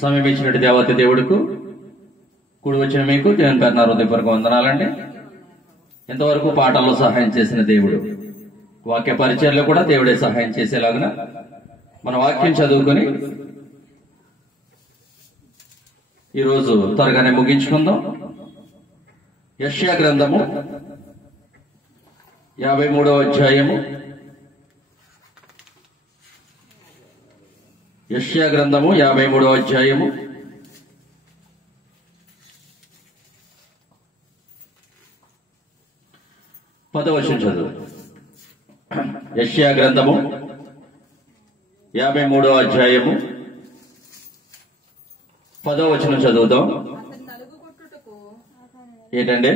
సమీపించినట్టు దేవత దేవుడుకు కూడి వచ్చిన మీకు దేవుని పేరున హృదయపూర్వక వందనాలండి. ఇంతవరకు పాఠంలో సహాయం చేసిన దేవుడు, వాక్య పరిచర్లో కూడా దేవుడే సహాయం చేసేలాగున మన వాక్యం చదువుకొని ఈరోజు త్వరగానే ముగించుకుందాం. యెషయా గ్రంథము 53వ అధ్యాయము. యెషయా గ్రంథము 53వ అధ్యాయము 10వ వచనం చదువు. యెషయా గ్రంథము 53వ అధ్యాయము 10వ వచనం చదువుతాం. ఏంటండి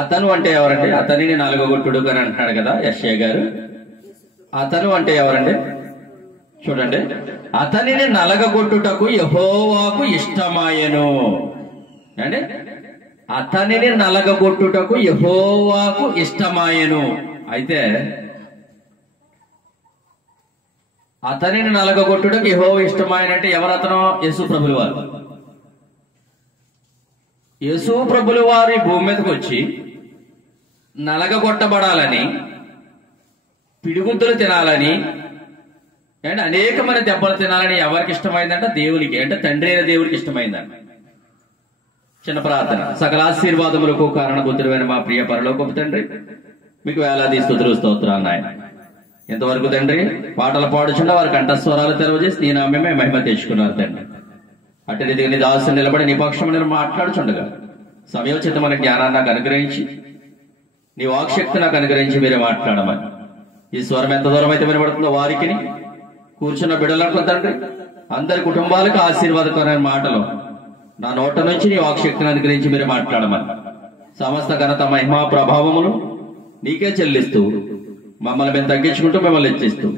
అతను అంటే ఎవరండి? అతనిని నలుగగొట్టుడు అని అంటున్నాడు కదా యెషయా గారు. అతను అంటే ఎవరండి? చూడండి, అతనిని నలగగొట్టుటకు యెహోవాకు ఇష్టమాయెను అంటే అతనిని నలగగొట్టుటకు యెహోవాకు ఇష్టమాయెను. అయితే అతనిని నలగగొట్టుటకు యెహోవా ఇష్టమాయనంటే ఎవరు అతను? యేసు ప్రభుల వారు. యేసు ప్రభుల వారు ఈ భూమి మీదకి వచ్చి నలగగొట్టబడాలని, పిడిగుద్దులు తినాలని అంటే అనేకమైన దెబ్బలు తినాలని ఎవరికి ఇష్టమైందంట? దేవునికి, అంటే తండ్రి అయిన దేవుడికి ఇష్టమైందంట. చిన్న ప్రార్థన. సకల ఆశీర్వాదములకు కారణభూతుడైన మా ప్రియ పరలోకపు తండ్రి, మీకు వేలాది స్తుతులు స్తోత్రాలు నాయన. ఇంతవరకు తండ్రి పాటలు పాడుచుండ వారి కంఠస్వరాలు తెరవజేసి నీ నామమే మహిమ తెచ్చుకున్నారు తండ్రి. అటు రీతిగా నీ దాసుని నిలబడి నీ పక్షం మాట్లాడుచుండగా సమయోచితమైన జ్ఞానాన్ని నాకు అనుగ్రహించి, నీ వాక్శక్తి నాకు అనుగ్రహించి మీరే మాట్లాడమని. ఈ స్వరం ఎంత దూరం అయితే వినబడుతుందో వారికి, కూర్చున్న బిడ్డలకు తండ్రి అందరి కుటుంబాలకు ఆశీర్వాదకరమైన మాటలు నా నోట నుంచి నీ వాక్శక్తిని అనుగ్రహించి మీరే మాట్లాడమని. సమస్త ఘనత మహిమా ప్రభావములు నీకే చెల్లిస్తూ మమ్మల్ని మేము తగ్గించుకుంటూ మిమ్మల్ని హెచ్చిస్తూ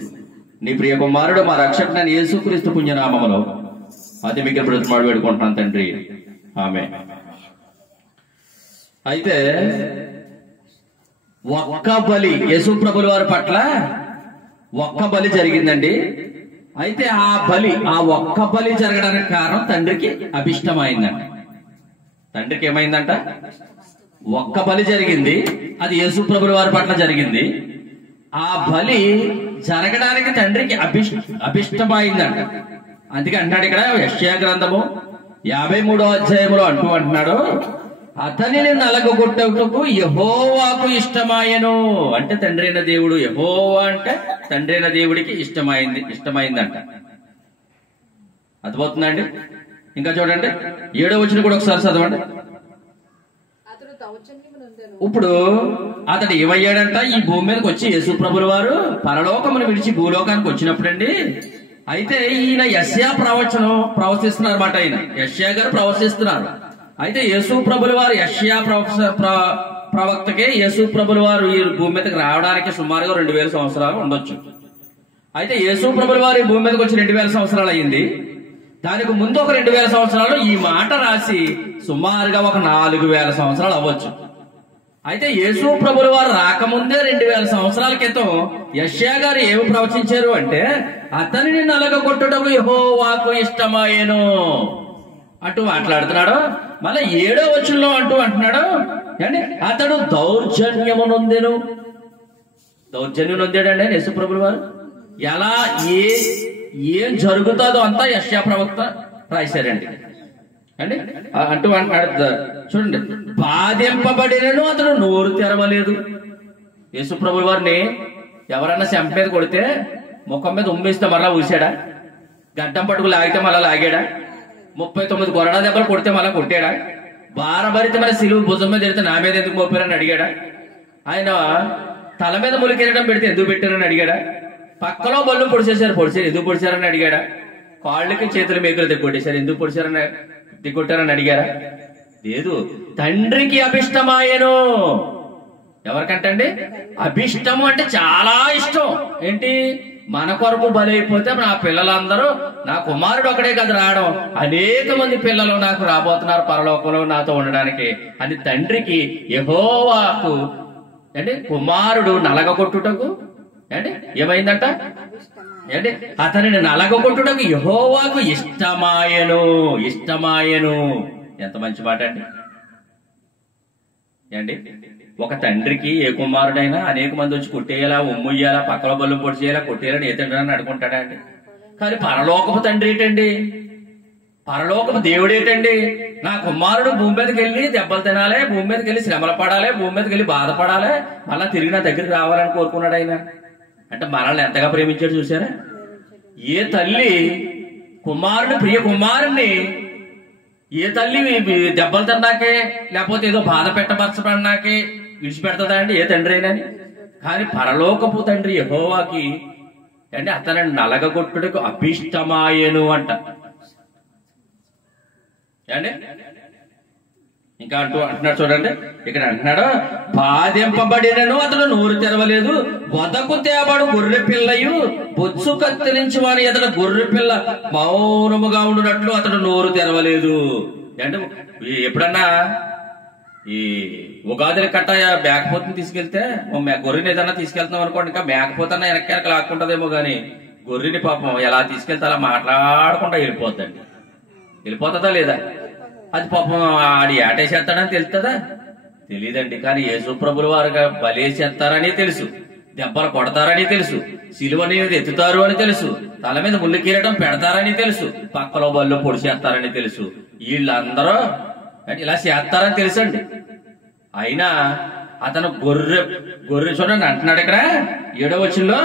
నీ ప్రియ కుమారుడు మా రక్షకుడైన యేసుక్రీస్తు పుణ్యనామములో అతి మిగిలిన బ్రతిమాడు వేడుకుంటున్నాను తండ్రి, ఆమేన్. అయితే ఒక్క బలి, యేసు ప్రభుల వారి పట్ల ఒక్క బలి జరిగిందండి. అయితే ఆ ఒక్క బలి జరగడానికి కారణం తండ్రికి అభిష్టమైందంట. తండ్రికి ఏమైందంట? ఒక్క బలి జరిగింది, అది యేసు ప్రభుల వారి పట్ల జరిగింది. ఆ బలి జరగడానికి తండ్రికి అభిష్టమైందంట. అందుకే అంటున్నాడు ఇక్కడ యెషయా గ్రంథము 53వ అధ్యాయంలో అంటున్నాడు, అతనిని నలగగొట్టుటకు యెహోవాకు ఇష్టమాయెను అంటే తండ్రి అయిన దేవుడు. యెహోవా అంటే తండ్రి అయిన దేవుడికి ఇష్టమైందంట. అర్థమవుతుందండి? ఇంకా చూడండి 7వ వచనం కూడా ఒకసారి చదవండి. ఇప్పుడు అతడు ఏమయ్యాడంట? ఈ భూమి మీదకి వచ్చి యేసు ప్రభుల వారు పరలోకమును విడిచి భూలోకానికి వచ్చినప్పుడండి, అయితే ఈయన యెషయా ప్రవచిస్తున్నారు అన్నమాట. ఆయన యెషయా గారు ప్రవచిస్తున్నారు. అయితే యేసు ప్రభుల వారు యెషయా ప్రవక్తకే యేసు ప్రభుల వారు ఈ భూమి మీదకి రావడానికి సుమారుగా 2000 సంవత్సరాలు ఉండొచ్చు. అయితే యేసు ప్రభుల వారు ఈ భూమి మీదకి వచ్చి 2000 సంవత్సరాలు అయ్యింది. దానికి ముందు ఒక 2000 సంవత్సరాలు ఈ మాట రాసి సుమారుగా ఒక 4000 సంవత్సరాలు అవ్వచ్చు. అయితే యేసు ప్రభుల వారు రాకముందే 2000 సంవత్సరాల క్రితం యెషయా గారు ఏమి ప్రవచించారు అంటే, అతనిని నలగగొట్టుటకు యెహోవాకు ఇష్టమాయెను అంటూ మాట్లాడుతున్నాడు. మళ్ళీ 7వ వచనంలో అంటున్నాడు, అంటే అతడు దౌర్జన్యము నొందెను. దౌర్జన్యం నొందాడండి యేసు ప్రభుల వారు. ఎలా ఏం జరుగుతుందో అంతా యెషయా ప్రవక్త రాశారండి అండి. అంటున్నాడు చూడండి, బాధింపబడినను అతడు నోరు తెరవలేదు. యేసు ప్రభుల వారిని ఎవరన్నా చెంప మీద కొడితే ముఖం మీద ఉమ్మేస్తే మళ్ళా ఊసాడా? గడ్డం పట్టుకు లాగితే మళ్ళా లాగాడా? 39 కొరడా దెబ్బలు కొడితే మళ్ళా కొట్టాడా? భారభరిత మరి సిలువు భుజం మీద ఎడితే నా మీద ఎందుకు మోపారని అడిగాడా? ఆయన తల మీద ములికెరడం పెడితే ఎందుకు పెట్టారని అడిగాడా? పక్కలో బళ్ళు పొడిచేశారు ఎందుకు పొడిచారని అడిగాడా? కాళ్ళకి చేతుల మేకులు దిగ్గొట్టేశారు ఎందుకు పొడిచారని దిగ్గొట్టారని అడిగారా? లేదు. తండ్రికి అభిష్టమాయెను. ఎవరికంటండి? అభిష్టము అంటే చాలా ఇష్టం. ఏంటి? మన కొరకు బలైపోతే నా పిల్లలందరూ, నా కుమారుడు ఒకడే కదా రావడం, అనేక మంది పిల్లలు నాకు రాబోతున్నారు పరలోకంలో నాతో ఉండడానికి అని తండ్రికి యెహోవాకు అంటే కుమారుడు నలగగొట్టుటకు అంటే ఏమైందంట? ఏంటి అతనిని నలగొట్టుటకు యెహోవాకు ఇష్టమాయను. ఎంత మంచి మాట అండి. ఏంటి ఒక తండ్రికి ఏ కుమారుడైనా అనేక మంది వచ్చి కొట్టేయాలా, ఉమ్మయ్యాలా, పక్కల బల్లు పొడి చేయాలా, కొట్టేయాలని ఏ తండ్రి అని అనుకుంటాడా అండి? కానీ పరలోకపు తండ్రి ఏంటండి, పరలోకపు దేవుడు ఏంటండి, నా కుమారుడు భూమి మీదకి వెళ్ళి దెబ్బలు తినాలి, భూమి మీదకి వెళ్ళి శ్రమలు పడాలి, భూమి మీదకి వెళ్ళి బాధపడాలి, మళ్ళా తిరిగి నా దగ్గరికి రావాలని కోరుకున్నాడు ఆయన. అంటే మనల్ని ఎంతగా ప్రేమించాడు చూసారా? ఏ తల్లి కుమారుని, ప్రియ కుమారుణ్ణి ఏ తల్లి దెబ్బలు తిన్నాకే లేకపోతే ఏదో బాధ పెట్టపరచబడినాకే విడిచిపెడతా అండి ఏ తండ్రి అయినా? కానీ పరలోకపు తండ్రి యెహోవాకి అంటే అతనిని నలగగొట్టుటకు అభిష్టమాయను అంట. అండి ఇంకా అంటున్నాడు చూడండి, ఇక్కడ అంటున్నాడు, బాధింపబడినను అతడు నోరు తెరవలేదు, వదకు తేబడు గొర్రె పిల్లయు బొచ్చు కత్తిరించి వాని అతడు గొర్రె పిల్ల మౌనముగా ఉండునట్లు అతడు నోరు తెరవలేదు. అంటే ఎప్పుడన్నా ఈ ఉగాదిని కట్ట మేకపోతని తీసుకెళ్తే గొర్రెని ఏదన్నా తీసుకెళ్తున్నాం అనుకోండి, ఇంకా మేకపోతన్నా వెనక లాక్కుంటదేమో గాని గొర్రెని పాపం ఎలా తీసుకెళ్తే అలా మాట్లాడకుండా వెళ్ళిపోద్దండి. వెళ్ళిపోతుందా లేదా? అది పాపం ఆడి ఏటేసేస్తాడని తెలుస్తుందా? తెలియదండి. కానీ యేసు ప్రభుల వారుగా బలేసేస్తారని తెలుసు, దెబ్బలు కొడతారని తెలుసు, సిలువని ఎత్తుతారు అని తెలుసు, తల మీద ముళ్ళు కీరటం పెడతారని తెలుసు, పక్కలో బళ్ళు పొడిచేస్తారని తెలుసు. వీళ్ళందరూ ఇలా చేస్తారని తెలుసండి. అయినా అతను గొర్రె చూడండి అంటున్నాడు ఇక్కడ 7వ వచనంలో,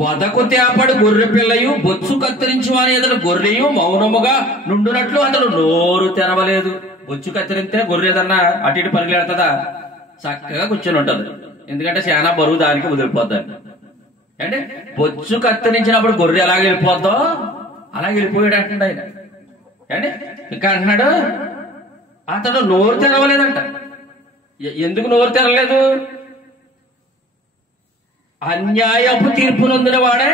వదకు తేపడు గొర్రె పిల్లయు బొచ్చు కత్తిరించి వాని అతను గొర్రెయు మౌనముగా నుండునట్లు అతడు నోరు తెరవలేదు. బొచ్చు కత్తిరిస్తే గొర్రె ఏదన్నా అటు ఇటు పరిగెడతదా? చక్కగా కూర్చొని ఉంటది. ఎందుకంటే చాలా బరువు దానికి వదిలిపోద్దండి. అంటే బొచ్చు కత్తిరించినప్పుడు గొర్రె ఎలా వెళ్ళిపోద్దో అలా వెళ్ళిపోయాడు అంటుండ ఆయన. అంటే ఇంకా అంటున్నాడు అతడు నోరు తెరవలేదంట. ఎందుకు నోరు తెరవలేదు? అన్యాయపు తీర్పు నొందిన వాడే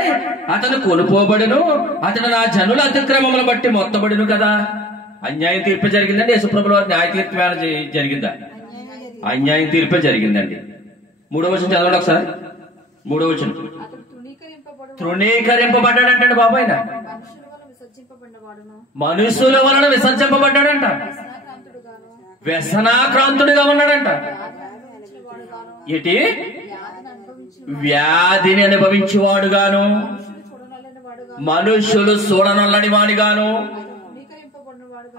అతను కొనుపోబడును, అతను నా జనుల అతిక్రమములను బట్టి మొత్తబడును కదా. అన్యాయం తీర్పు జరిగిందండి. యేసుప్రభుల వారి న్యాయ తీర్పు జరిగిందా? అన్యాయం తీర్పే జరిగిందండి. 3వ వచనం చదవండి ఒకసారి. 3వ వచనం, తృణీకరింపబడ్డాడంటాడు బాబు ఆయన. మనుషుల వలన విసర్జింపబడ్డాడంట. వ్యసనాక్రాంతుడిగా ఉన్నాడంట. ఇటీ వ్యాధిని అనుభవించేవాడుగాను, మనుషులు చూడనల్లని వాడిగాను,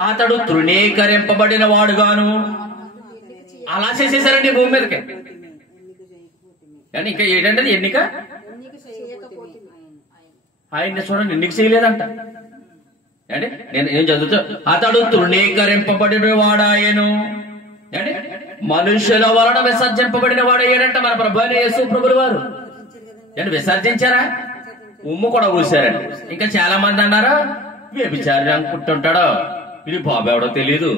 అతడు తృణీకరింపబడిన వాడుగాను. అలా చేసేసారండి భూమి మీదకి. కానీ ఇంకా ఏంటంటే ఎన్నిక ఆయన్ని చూడండి ఎన్నిక చేయలేదంట. అంటే నేను చదువుతా, అతడు తృణీకరింపబడిన వాడాయను, అంటే మనుషుల వలన విసర్జింపబడిన వాడయ్యాడంట మన ప్రభువైన యేసు ప్రభుల వారు. అంటే విసర్జించారా? ఉమ్ము కూడా ఊసారండి. ఇంకా చాలా మంది అన్నారా వ్యభిచారి అనుకుంటుంటాడో, ఇది బాబు ఎవడో తెలియదు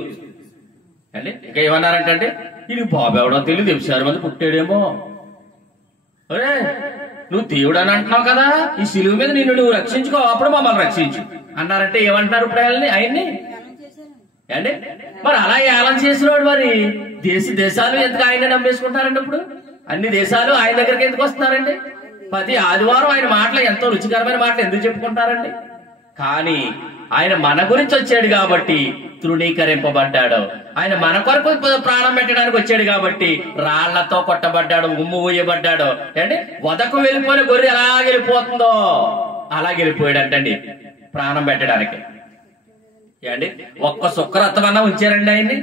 అంటే. ఇంకా ఏమన్నారంటే ఇది బాబు ఎవడో తెలియదు, వ్యభిచారి మంది పుట్టాడేమో. అరే నువ్వు దేవుడు అని అంటున్నావు కదా, ఈ సిలువ మీద నిన్ను నువ్వు రక్షించుకో, అప్పుడు మమ్మల్ని రక్షించు అన్నారంటే ఏమంటున్నారు ఇప్పుడు ఆయన్ని? అంటే మరి అలా ఏలం చేసినవాడు మరి దేశాలు ఎందుకు ఆయన నమ్మేసుకుంటారండి? ఇప్పుడు అన్ని దేశాలు ఆయన దగ్గరికి ఎందుకు వస్తున్నారండి? ప్రతి ఆదివారం ఆయన మాటలు ఎంతో రుచికరమైన మాటలు ఎందుకు చెప్పుకుంటారండి? కానీ ఆయన మన గురించి వచ్చాడు కాబట్టి తృణీకరింపబడ్డాడు. ఆయన మన కొరకు ప్రాణం పెట్టడానికి వచ్చాడు కాబట్టి రాళ్లతో కొట్టబడ్డాడు, ఉమ్ము ఊయబడ్డాడు. అంటే వదకు వెళ్ళిపోయిన గొర్రె ఎలా వెళ్ళిపోతుందో అలా వెళ్ళిపోయాడంటండి ప్రాణం పెట్టడానికి. అండి ఒక్క సుక్క రక్తం అన్నా ఉంచారండి ఆయన్ని.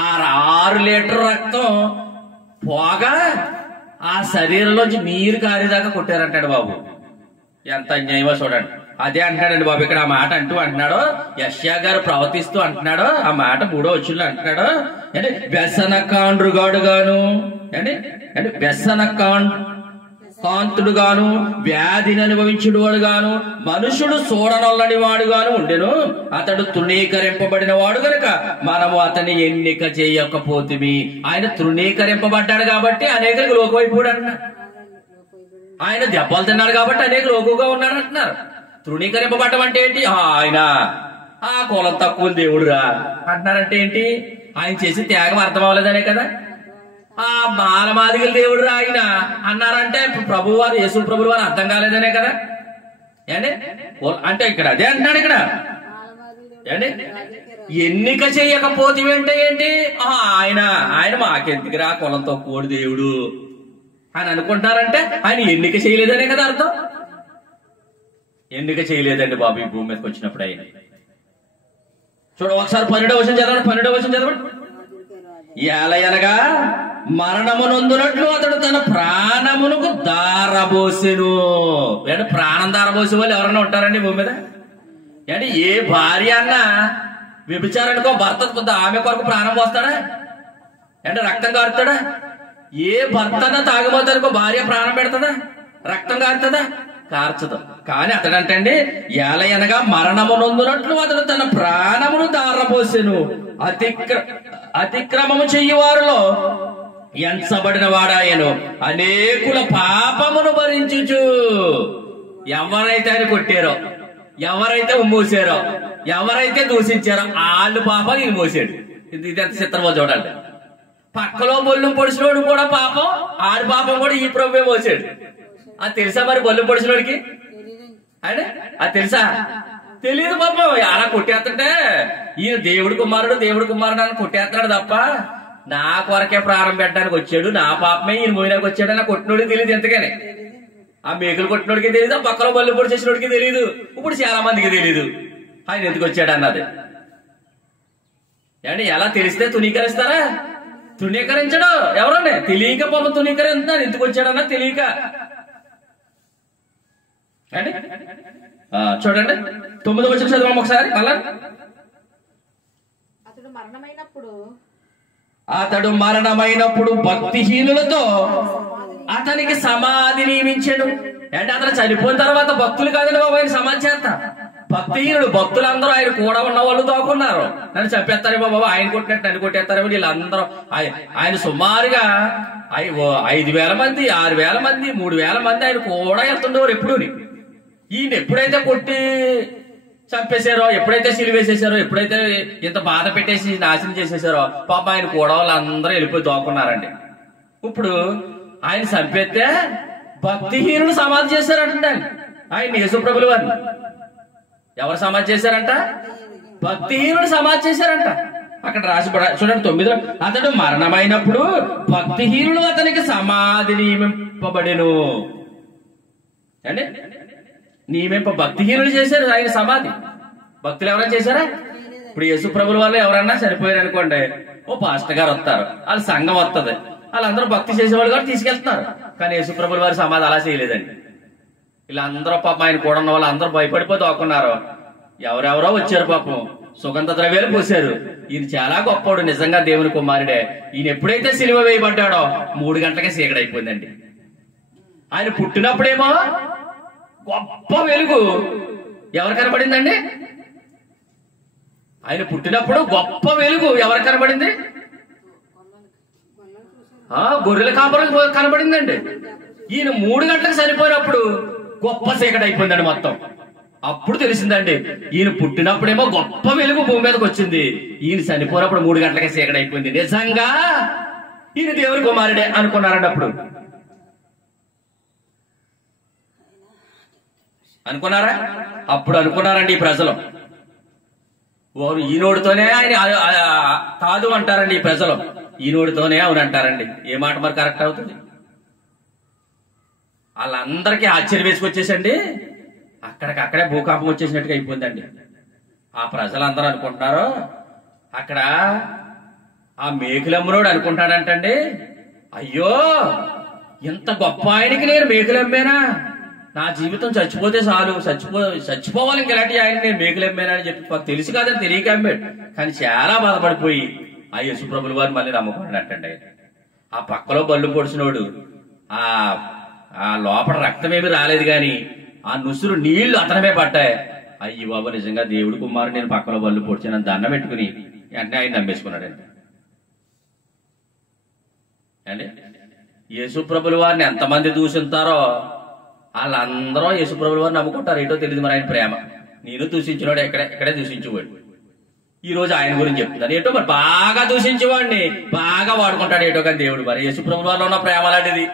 6 లీటర్ రక్తం పోగా ఆ శరీరంలోంచి నీరు కారేదాకా కొట్టారంటాడు బాబు. ఎంత అన్యాయమో చూడండి. అదే అంటున్నాడండి బాబు ఇక్కడ. ఆ మాట అంటున్నాడు యెషయా గారు ప్రవర్తిస్తూ అంటున్నాడు. ఆ మాట 3వ వచనంలో అంటున్నాడు, అంటే వ్యసనకాండ్రుగాడు గాను, అంటే వ్యసనకాంతుడు గాను, వ్యాధిని అనుభవించుడు వాడు గాను, మనుషుడు చూడనొల్లని వాడు గాను ఉండెను. అతడు తృణీకరింపబడిన వాడు గనక మనము అతన్ని ఎన్నిక చేయకపోతిమి. ఆయన తృణీకరింపబడ్డాడు కాబట్టి అనేకులకు లోకమైపోయాడు అంటున్నారు. ఆయన దెబ్బలు తిన్నాడు కాబట్టి అనేకులు లోకుగా ఉన్నాడు అంటున్నారు. తృణీకరింపబడ్డం అంటే ఏంటి? ఆయన ఆ కులం తక్కువ దేవుడురా అంటున్నారంటే ఏంటి? ఆయన చేసి త్యాగం అర్థం అవ్వలేదనే కదా. ఆ మాలమాదిగల దేవుడురా ఆయన అన్నారంటే ప్రభువారు యేసు ప్రభుల వారు అర్థం కాలేదనే కదా. ఏండి అంటే ఇక్కడ అదే అంటున్నాడు ఇక్కడ ఏండి, ఎన్నిక చేయకపోతే ఏంటి ఆయన ఆయన మాకెందుకురా కులంతో కోడి దేవుడు అని అనుకుంటారంటే ఆయన ఎన్నిక చేయలేదనే కదా అర్థం. ఎన్నిక చేయలేదండి బాబు ఈ భూమి మీదకి వచ్చినప్పుడు. ఆయన చూడ ఒకసారి 12వ వచనం చదవండి. ఏలయనగా మరణము నొందునట్లు అతడు తన ప్రాణమునకు దారబోసెను. అంటే ప్రాణం దారబోసే వాళ్ళు ఎవరన్నా ఉంటారండి భూమి మీద? అంటే ఏ భార్య అన్నా వ్యభిచారానికో భర్త ఆమె కొరకు ప్రాణం పోస్తాడా? అంటే రక్తం కారుతాడా? ఏ భర్తన తాగుబోతానికో భార్య ప్రాణం పెడతదా? రక్తం కారుతుందా? కార్చదు. కానీ అతడంటండి ఏలయనగా మరణము నొందునట్లు అతడు తన ప్రాణమును దారపోసెను. అతిక్రమము చెయ్యువారిలో ఎంచబడిన వాడాయను అనేకుల పాపమును భరించుచు. ఎవరైతే ఆయన కొట్టారో, ఎవరైతే ఉమ్మూసారో, ఎవరైతే దూషించారో వాళ్ళు పాపం ఈయన మోసాడు. ఇది ఎంత చిత్రమో చూడాలి. పక్కలో బొల్లు పొడిచినోడు కూడా పాపం, ఆడి పాపం కూడా ఈ ప్రభువే మోసాడు. అది తెలుసా మరి బొల్లు పొడిచినోడికి? అంటే అది తెలుసా? తెలియదు పాపం. అలా కొట్టేస్తుంటే ఈయన దేవుడి కుమారుడు అని కొట్టేస్తున్నాడు తప్ప నా కొరకే ప్రాణం పెట్టడానికి వచ్చాడు, నా పాపమే ఈయన మోయడానికి వచ్చాడు అని కొట్టినోడికి తెలియదు. ఎంతగానే ఆ మేకలు కొట్టినోడికి తెలియదు, ఆ పక్కలో బొల్లు పొడి చేసినోడికి తెలియదు, ఇప్పుడు చాలా మందికి తెలియదు ఆయన ఎందుకు వచ్చాడు అన్నది. అంటే ఎలా తెలిస్తే తునీకరిస్తారా? తునీకరించడం ఎవరండి? తెలియక పాపం తునీకరిస్తున్నారు. ఎందుకు వచ్చాడన్నా తెలియక. అంటే చూడండి 9వ వచనం చదవం ఒకసారి మళ్ళా. అతడు మరణమైనప్పుడు భక్తిహీనులతో అతనికి సమాధి నియమించాడు. అంటే అతను చనిపోయిన తర్వాత భక్తులు కాదని బాబు ఆయన సమాధి చేస్తా. భక్తిహీనుడు, భక్తులందరూ ఆయన కూడా ఉన్న వాళ్ళు దాక్కున్నారు. నన్ను చంపేస్తారు బాబు, ఆయన కొట్టినట్టు నన్ను కొట్టేస్తారు వీళ్ళందరూ. ఆయన సుమారుగా 5,000 మంది, 6,000 మంది, 3,000 మంది ఆయన కూడా వెళ్తుండేవారు ఎప్పుడు. ఈయన ఎప్పుడైతే కొట్టి చంపేశారో, ఎప్పుడైతే సిలివేసేసారో, ఎప్పుడైతే ఇంత బాధ పెట్టేసి నాశనం చేసేసారో పాప ఆయన కూడా వాళ్ళందరూ వెళ్ళిపోయి దోకున్నారండి. ఇప్పుడు ఆయన చంపేస్తే భక్తిహీనుడు సమాధి చేశారంటే ఆయన యేసుప్రభుల వారిని ఎవరు సమాధి చేశారంట? భక్తిహీనుడు సమాధి చేశారంట. అక్కడ రాసి చూడండి 9లో, అతడు మరణమైనప్పుడు భక్తిహీనుడు అతనికి సమాధి నియమింపబడెను. అంటే భక్తిహీనుడు చేశారు ఆయన సమాధి. భక్తులు ఎవరైనా చేశారా? ఇప్పుడు యేసుప్రభుల వాళ్ళు ఎవరన్నా చనిపోయారు అనుకోండి, ఓ పాస్టర్ గారు వస్తారు, వాళ్ళ సంఘం వస్తుంది, వాళ్ళందరూ భక్తి చేసేవాళ్ళు కూడా తీసుకెళ్తున్నారు. కానీ యేసుప్రభుల వారి సమాధి అలా చేయలేదండి. వీళ్ళందరూ పాపం ఆయన కూడా ఉన్న వాళ్ళు అందరూ భయపడిపోయి దోకున్నారు. ఎవరెవరో వచ్చారు పాపం, సుగంధ ద్రవ్యాలు పోసారు. ఈయన చాలా గొప్పవాడు, నిజంగా దేవుని కుమారుడే. ఈయన ఎప్పుడైతే సిలువ వేయబడ్డాడో 3 గంటలకే చీకటైపోయిందండి. ఆయన పుట్టినప్పుడేమో గొప్ప వెలుగు ఎవరు కనబడిందండి? ఆయన పుట్టినప్పుడు గొప్ప వెలుగు ఎవరు కనబడింది? గొర్రెల కాపరులకు కనబడిందండి. ఈయన 3 గంటలకు చనిపోయినప్పుడు గొప్ప చీకటి అయిపోయిందండి మొత్తం. అప్పుడు తెలిసిందండి ఈయన పుట్టినప్పుడేమో గొప్ప వెలుగు భూమి మీదకి వచ్చింది, ఈయన చనిపోయినప్పుడు 3 గంటలకే చీకటి అయిపోయింది. నిజంగా ఈయన దేవుని కుమారుడే అనుకున్నారండి. అప్పుడు అనుకున్నారా? అప్పుడు అనుకున్నారండి ఈ ప్రజలు. ఈనోడితోనే ఆయన కాదు అంటారండి ఈ ప్రజలు, ఈనోడితోనే అవును అంటారండి. ఏ మాట మరి కరెక్ట్ అవుతుంది? వాళ్ళందరికీ ఆశ్చర్యం వేసుకొచ్చేసండి అక్కడికక్కడే భూకంపం వచ్చేసినట్టుగా అయిపోయిందండి. ఆ ప్రజలందరూ అనుకుంటున్నారు, అక్కడ ఆ మేకులమ్మనోడు అనుకుంటాడంటండి, అయ్యో ఇంత గొప్ప ఆయనకి నేను మేకులమ్మేనా? నా జీవితం చచ్చిపోతే చాలు, చచ్చిపోవాలి ఇంక ఇలాంటి ఆయన నేను మేకులమ్మేనా అని చెప్పి మాకు తెలుసు కాదని తెలియక అమ్మాడు. కానీ చాలా బాధపడిపోయి ఆ యేసుప్రభుల వారిని మళ్ళీ నమ్ముకున్నాడంటండి. ఆ పక్కలో బళ్ళు పొడిచినోడు ఆ లోపల రక్తం ఏమి రాలేదు గాని ఆ నుసురు నీళ్లు అతనమే పడ్డాయి. అయ్యి బాబు నిజంగా దేవుడి కుమారుడు నేను పక్కలో బళ్ళు పొడిచానని దండం పెట్టుకుని వెంటనే ఆయన నమ్మేసుకున్నాడండి. అండి యేసుప్రభుల వారిని ఎంతమంది దూషిస్తారో వాళ్ళందరూ యేసుప్రభుల వారిని నమ్ముకుంటారు. ఏటో తెలియదు మరి ఆయన ప్రేమ. నేను దూషించినోడు ఎక్కడే దూషించేవాడు. ఈ రోజు ఆయన గురించి చెప్తాను. ఏటో మరి బాగా దూషించేవాడిని బాగా వాడుకుంటాడు ఏటో కానీ దేవుడు మరి యేసుప్రభుల వారిలో ఉన్న ప్రేమ లాంటిది.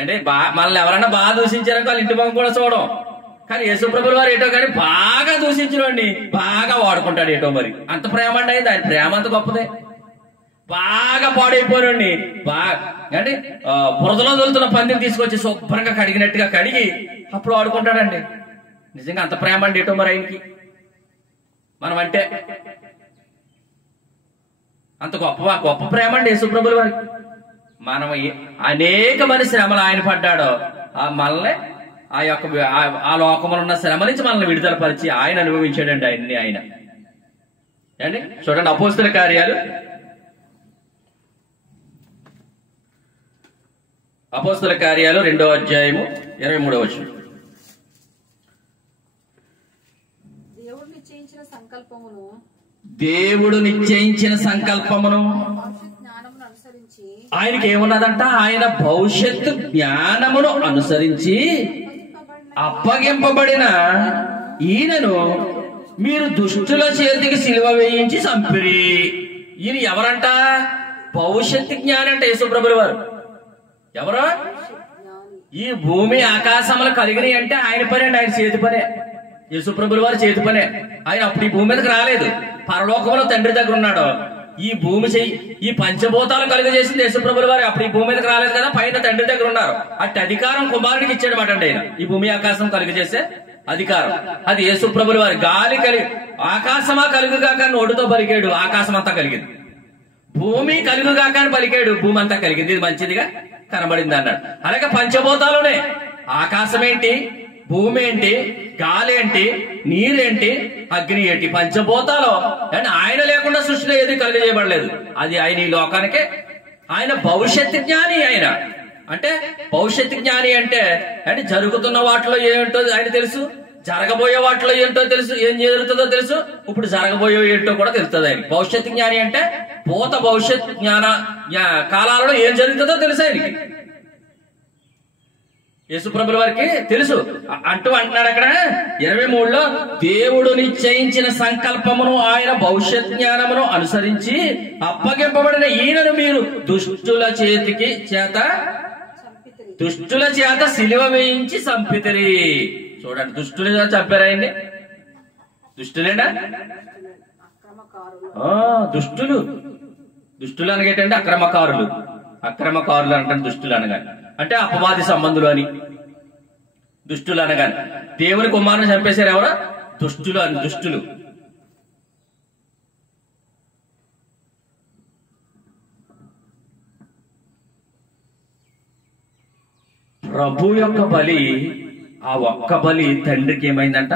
అంటే మనల్ని ఎవరన్నా బాగా దూషించారనుకో వాళ్ళ ఇంటి మొహం కూడా చూడం. కానీ యేసుప్రభుల వారు ఏటో కానీ బాగా దూషించినోడిని బాగా వాడుకుంటాడు ఏటో. మరి అంత ప్రేమ అంటే దాని ప్రేమ అంత గొప్పదే. బాగా పాడైపోయినండి బాగా అంటే బురదలో దొరుకుతున్న పందిని తీసుకొచ్చి శుభ్రంగా కడిగినట్టుగా కడిగి అప్పుడు వాడుకుంటాడండి. నిజంగా అంత ప్రేమ అండి ఏటో మరి ఆయనకి. మనం అంటే అంత గొప్ప ప్రేమ అండి యేసుప్రభుల వారికి. మనం అనేక మంది శ్రమలు ఆయన పడ్డాడో మనల్ని ఆ లోకములో ఉన్న శ్రమ నుంచి మనల్ని విడుదల పరిచి ఆయన అనుభవించాడండి ఆయన్ని. ఆయన అండి చూడండి అపోస్తల కార్యాలు 2వ అధ్యాయము 23వ వచనం. దేవుడు నిశ్చయించిన సంకల్పమును ఆయనకి ఏమున్నదంట? ఆయన భవిష్యత్తు జ్ఞానమును అనుసరించి అప్పగింపబడిన ఈయనను మీరు దుష్టుల చేతికి సిలువ వేయించి చంపిరి. ఈయన ఎవరంట? భవిష్యత్తు జ్ఞాని అంటే యేసుప్రభుల వారు. ఎవరు? ఈ భూమి ఆకాశములు కలిగినాయి అంటే ఆయన పనే అండి, ఆయన చేతి పనే. యేసుప్రభుల వారి చేతి పనే. ఆయన అప్పుడు ఈ భూమి మీదకి రాలేదు, పరలోకంలో తండ్రి దగ్గర ఉన్నాడు. ఈ భూమి ఈ పంచభూతాలు కలుగజేసింది యేసుప్రభుల వారు. అప్పుడు ఈ భూమి మీదకి రాలేదు కదా, పైన తండ్రి దగ్గర ఉన్నారు. అట్టి అధికారం కుమారుడికి ఇచ్చాడు మాట అండి. ఆయన ఈ భూమి ఆకాశం కలుగజేసే అధికారం అది యేసుప్రభుల వారి. గాలి ఆకాశమా కలుగుగాక నోటితో పలికాడు, ఆకాశం అంతా కలిగింది. భూమి కలుగుగాక అని పలికాడు, భూమి అంతా కలిగింది. ఇది మంచిదిగా కనబడింది అన్నాడు. అలాగే పంచభూతాలునే ఆకాశం ఏంటి, భూమి ఏంటి, గాలి ఏంటి, నీరేంటి, అగ్ని ఏంటి, పంచభూతాలు. అండ్ ఆయన లేకుండా సృష్టిలో ఏది కలిగజేయబడలేదు. అది ఆయన ఈ లోకానికే. ఆయన భవిష్యత్తు జ్ఞాని. ఆయన అంటే భవిష్యత్తు జ్ఞాని అంటే జరుగుతున్న వాటిలో ఏంటో ఆయన తెలుసు, జరగబోయే వాటిలో ఏంటో తెలుసు, ఏం జరుగుతుందో తెలుసు, ఇప్పుడు జరగబోయే ఏంటో కూడా తెలుస్తుంది ఆయన. భవిష్యత్తు జ్ఞాని అంటే భూత భవిష్యత్ కాలాలలో ఏం జరుగుతుందో తెలుసు ఆయనకి. యేసుప్రభుల వారికి తెలుసు అంటున్నాడు అక్కడ 23లో, దేవుడు నిశ్చయించిన సంకల్పమును ఆయన భవిష్యత్ జ్ఞానమును అనుసరించి అప్పగింపబడిన ఈయనను మీరు దుష్టుల చేత సిలువ వేయించి చంపితిరి. చూడండి, దుష్టులు చంపారు ఆయన్ని. దుష్టులేనా? దుష్టులు అనగేటంటే అక్రమకారులు అంటే దుష్టులు అనగాని అంటే అపవాది సంబంధులు అని. దుష్టులు అనగాని దేవుని కుమారుని చంపేశారు ఎవరు? దుష్టులు. ప్రభు యొక్క బలి, ఆ ఒక్క బలి తండ్రికి ఏమైందంట?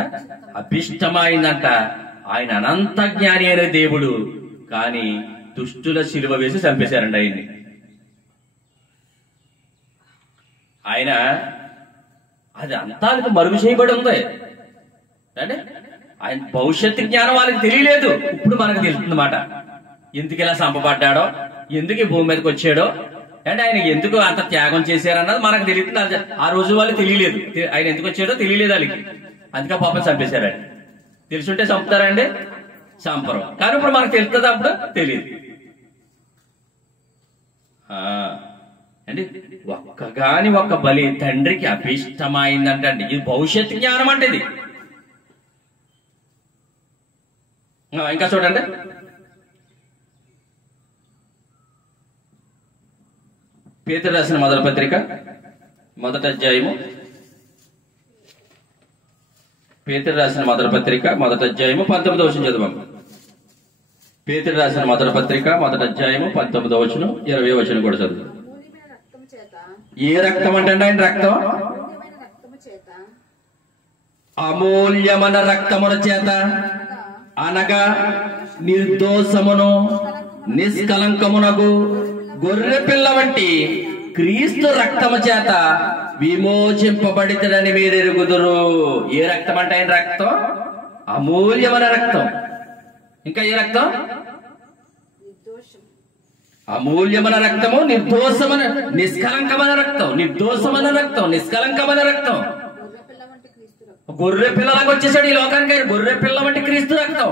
అభిష్టమైందంట. ఆయన అనంత జ్ఞాని అయిన దేవుడు, కానీ దుష్టుల సిలువ వేసి చంపేశారండి ఆయన్ని. ఆయన అది అంతానికి మరుగు చేయబడి ఉంది అంటే ఆయన భవిష్యత్తు జ్ఞానం వాళ్ళకి తెలియలేదు. ఇప్పుడు మనకు తెలుస్తుందన్నమాట. ఎందుకు ఇలా చంపబడ్డాడో, ఎందుకు ఈ భూమి మీదకి వచ్చాడో, అంటే ఆయన ఎందుకు అంత త్యాగం చేశారన్నది మనకు తెలియదు. ఆ రోజు వాళ్ళు తెలియలేదు, ఆయన ఎందుకు వచ్చాడో తెలియలేదు వాళ్ళకి. అందుకే పాపం చంపేశారు. తెలుసుంటే చంపుతారండి? చంపరు. కానీ ఇప్పుడు మనకు తెలుస్తుంది, అప్పుడు తెలియదు అండి. ఒక్క బలి తండ్రికి అభిష్టమైందంటండి. ఇది భవిష్యత్ జ్ఞానం అంటే ఇది. ఇంకా చూడండి, పేతురు రాసిన మొదటి పత్రిక 1వ అధ్యాయము. పేతురు రాసిన మొదటి పత్రిక 1వ అధ్యాయము 19వ వచనం చదవం. పేతురు రాసిన మొదటి పత్రిక 1వ అధ్యాయము 19వ వచనం 20వ వచనం కూడా చదువు. ఏ రక్తం అంటే ఆయన రక్తం? అమూల్యమైన రక్తముల చేత అనగా నిర్దోషమును నిష్కలంకమునకు గొర్రె పిల్ల వంటి క్రీస్తు రక్తము చేత విమోచింపబడితేనని మీరు ఎరుగుదురు. ఏ రక్తం అంటే ఆయన రక్తం? అమూల్యమైన రక్తం. ఇంకా ఏ రక్తం? అమూల్యమైన రక్తము, నిర్దోషమైన నిష్కలంకమైన రక్తం. నిష్కలంకమైన రక్తం. గొర్రె పిల్లలకు వచ్చేసాడు ఈ లోకానికి. గొర్రె పిల్ల వంటి క్రీస్తు రక్తం.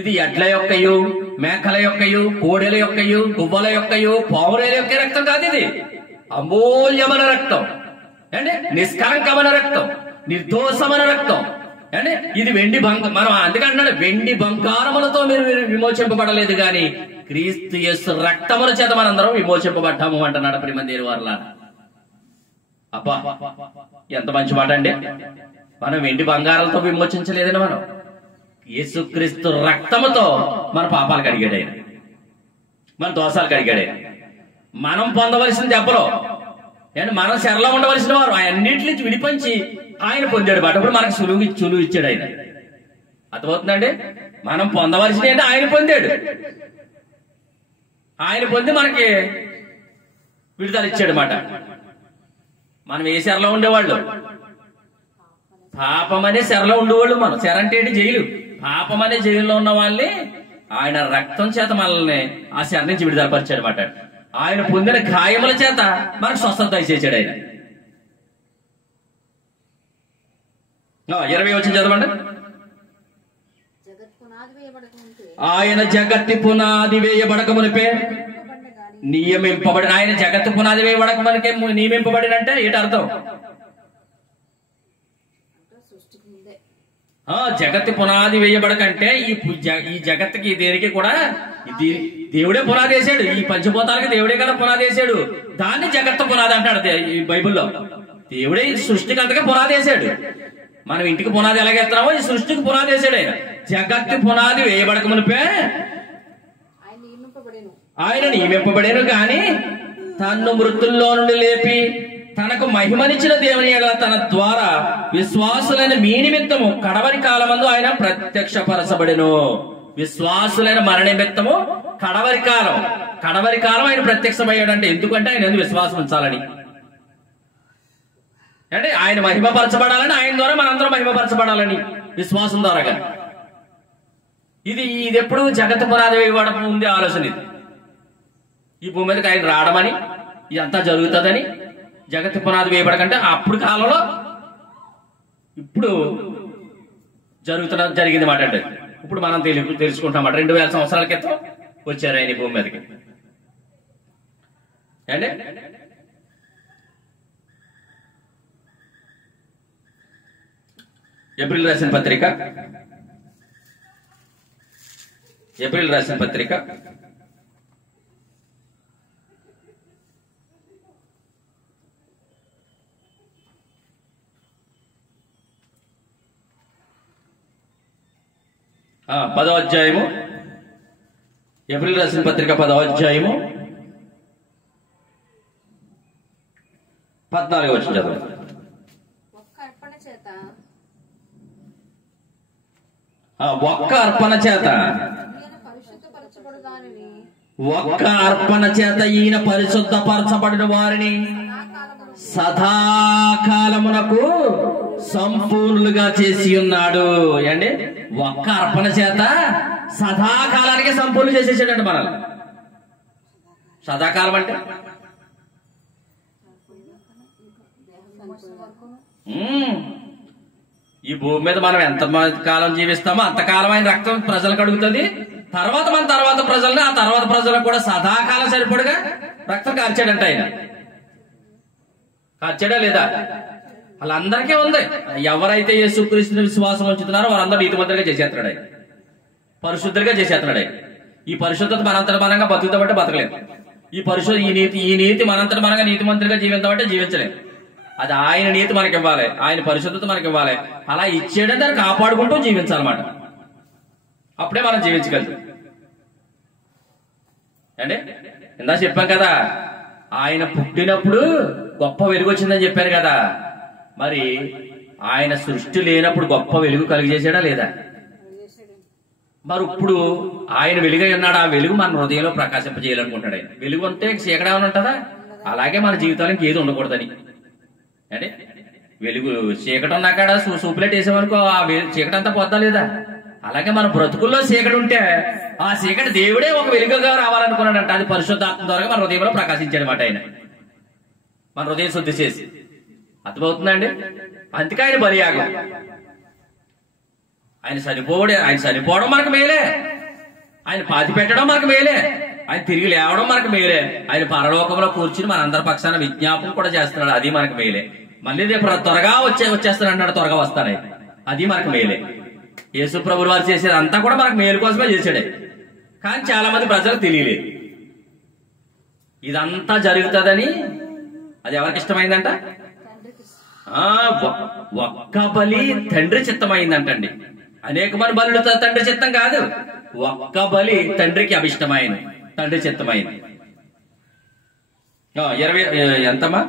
ఇది ఎడ్ల యొక్కయు, మేకల యొక్కయు, కోడెల యొక్కయు, గువ్వల యొక్కయు, పావురేల యొక్క రక్తం కాదు. ఇది అమూల్యమైన రక్తం అంటే నిష్కలంకమైన రక్తం, నిర్దోషమైన రక్తం అంటే ఇది వెండి మనం అందుకంటున్నాడు, వెండి బంగారములతో మీరు విమోచింపబడలేదు గాని క్రీస్తు యేసు రక్తముల చేత మనందరం విమోచింపబడ్డాము అంటున్నాడు ప్రియమైన వారల. అబ్బా ఎంత మంచి మాట అండి. మనం వెండి బంగారాలతో విమోచించలేదని, మనం యేసుక్రీస్తు రక్తముతో మన పాపాలు కడిగాడు ఆయన, మన దోషాలు కడిగాడు ఆయన. మనం పొందవలసిన దెబ్బలో అంటే మనం చెరలో ఉండవలసిన వారు అన్నింటి నుంచి విడిపించి ఆయన పొందాడు మాట. ఇప్పుడు మనకు సులువు ఇచ్చాడు ఆయన. అర్థమవుతుందండి. మనం పొందవలసిన ఏంటి ఆయన పొందాడు. ఆయన పొంది మనకి విడుదల ఇచ్చాడు మాట. మనం ఏ చెరలో ఉండేవాళ్ళు, పాపం అనే చెరలో ఉండేవాళ్ళు. మనం చెర అంటే ఏంటి? జైలు. పాపం అనే జైల్లో ఉన్న వాళ్ళని ఆయన రక్తం చేత మనల్ని ఆ చెర నుంచి విడుదల పరిచాడు మాట. ఆయన పొందిన గాయముల చేత మనకు స్వస్థత దయచేసాడు ఆయన. 20 వచ్చిన చదవండి. ఆయన జగత్తి పునాది వేయబడక మునిపే నియమింపబడిన, ఆయన జగత్తు పునాది వేయబడక మనకే నియమింపబడినంటే ఏంటి అర్థం? జగత్తు పునాది వేయబడకంటే ఈ జగత్తుకి దేనికి కూడా దేవుడే పునాది వేసాడు. ఈ పంచభూతాలకి దేవుడే కదా పునాది వేసాడు. దాన్ని జగత్తు పునాది అంటాడు ఈ బైబిల్లో. దేవుడే ఈ సృష్టికి అంతగా పునాది వేసాడు. మనం ఇంటికి పునాది ఎలాగేస్తున్నామో ఈ సృష్టికి పునాది వేసాడు ఆయన. జగత్తు పునాది వేయబడక మునిపే ఆయన నియమింపబడేను గాని తన్ను మృతుల్లో నుండి లేపి తనకు మహిమనిచ్చిన దేవుని ఎడల తన ద్వారా విశ్వాసులైన మీ నిమిత్తము కడవరి కాలమందు ఆయన ప్రత్యక్షపరచబడెను. విశ్వాసులైన మన నిమిత్తము కడవరి కాలం ఆయన ప్రత్యక్షమయ్యాడంటే ఎందుకంటే ఆయన ఎందుకు విశ్వాసం ఉంచాలని, అంటే ఆయన మహిమపరచబడాలని, ఆయన ద్వారా మనందరం మహిమపరచబడాలని విశ్వాసం ద్వారా. ఇది ఎప్పుడు జగత్తు పునాది వేయబడ ఉంది ఆలోచన. ఇది ఈ భూమి మీదకి ఆయన రావడమని ఇదంతా జరుగుతుందని జగత్తు పునాది వేయబడకంటే అప్పుడు కాలంలో ఇప్పుడు జరిగింది మాట అంటే ఇప్పుడు మనం తెలుసుకుంటాం. 2000 సంవత్సరాల క్రితం వచ్చారు ఆయన ఈ భూమి మీదకి. అంటే ఏప్రిల్ రాసిన పత్రిక 10వ అధ్యాయము, ఏప్రిల్ రాసిన పత్రిక 10వ అధ్యాయము 14వ వచనం చదవండి. ఒక్క అర్పణ చేత ఈయన పరిశుద్ధపరచబడిన వారిని సదాకాలమునకు సంపూర్ణులుగా చేసి ఉన్నాడు. అంటే ఒక్క అర్పణ చేత సదాకాలానికి సంపూర్ణ చేసేసాడంట మనల్ని. సదాకాలం అంటే ఈ భూమి మీద మనం ఎంత కాలం జీవిస్తామో అంతకాలం ఆయన రక్తం ప్రజలకు అడుగుతుంది. తర్వాత మన తర్వాత ప్రజల్ని, ఆ తర్వాత ప్రజలకు కూడా సదాకాలం సరిపడగా రక్తం కార్చాడంట ఆయన. కార్చాడా లేదా? వాళ్ళందరికీ ఉంది. ఎవరైతే యేసుక్రీస్తుని విశ్వాసం ఉంచుతున్నారో వారందరూ నీతిమంతులుగా చేసేస్తున్నాడు ఆయన, పరిశుద్ధులుగా చేసేస్తున్నాడు ఆయన. ఈ పరిశుద్ధత మనంతట మనంగా బతుకుతామంటే బతకలేదు. ఈ నీతి మనంతట మనంగా నీతిమంతులుగా జీవించామంటే జీవించలేదు. అది ఆయన నీతి మనకి ఇవ్వాలి, ఆయన పరిశుద్ధత మనకి ఇవ్వాలి. అలా ఇచ్చేయడం దాన్ని కాపాడుకుంటూ జీవించాలన్నమాట. అప్పుడే మనం జీవించగలుగుతాం. అంటే ఇందా చెప్పాం కదా, ఆయన పుట్టినప్పుడు గొప్ప వెలుగు వచ్చిందని చెప్పారు కదా. మరి ఆయన సృష్టి లేనప్పుడు గొప్ప వెలుగు కలిగజేసాడా లేదా? మరి ఇప్పుడు ఆయన వెలుగై ఉన్నాడు. ఆ వెలుగు మన హృదయంలో ప్రకాశింపజేయాలనుకుంటాడు ఆయన. వెలుగు అంటే చీకటి ఏమైనా ఉంటుందా? అలాగే మన జీవితాలకు ఏది ఉండకూడదని. అంటే వెలుగు చీకటి ఉన్నాకాడ సూపులెట్ వేసామనుకో ఆ చీకటి అంతా పోద్దా లేదా? అలాగే మన బ్రతుకుల్లో చీకటి ఉంటే ఆ చీకటి దేవుడే ఒక వెలుగుగా రావాలనుకున్నాడంట. అది పరిశుద్ధాత్మ ద్వారా మన హృదయంలో ప్రకాశించాడు మాట ఆయన, మన హృదయం శుద్ధి చేసి. అర్థమవుతుందండి? అందుకే ఆయన బలియాగం. ఆయన చనిపోవడం మనకు మేలే. ఆయన పాతి పెట్టడం మనకు మేలే, ఆయన తిరిగి లేవడం మనకు మేలే, ఆయన పరలోకంలో కూర్చుని మన అందరి పక్షాన విజ్ఞాపం కూడా చేస్తున్నాడు, అది మనకు మేలే. మళ్ళీ రేపు త్వరగా వచ్చేస్తాడు అన్నాడు, త్వరగా వస్తాడు, అది మనకు మేలే. యేసు ప్రభువు వారు చేసేది అంతా కూడా మనకు మేలు కోసమే చేశాడే. కానీ చాలా మంది ప్రజలకు తెలియలేదు ఇదంతా జరుగుతుందని. అది ఎవరికి ఇష్టమైందంట? ఒక్క బలి తండ్రి చిత్తమైందంటండి. అనేక మంది బలులు తండ్రి చిత్తం కాదు, ఒక్క బలి తండ్రికి అభిష్టమైంది, తండ్రి చిత్తమైంది. 20 ఎంతమ్మా?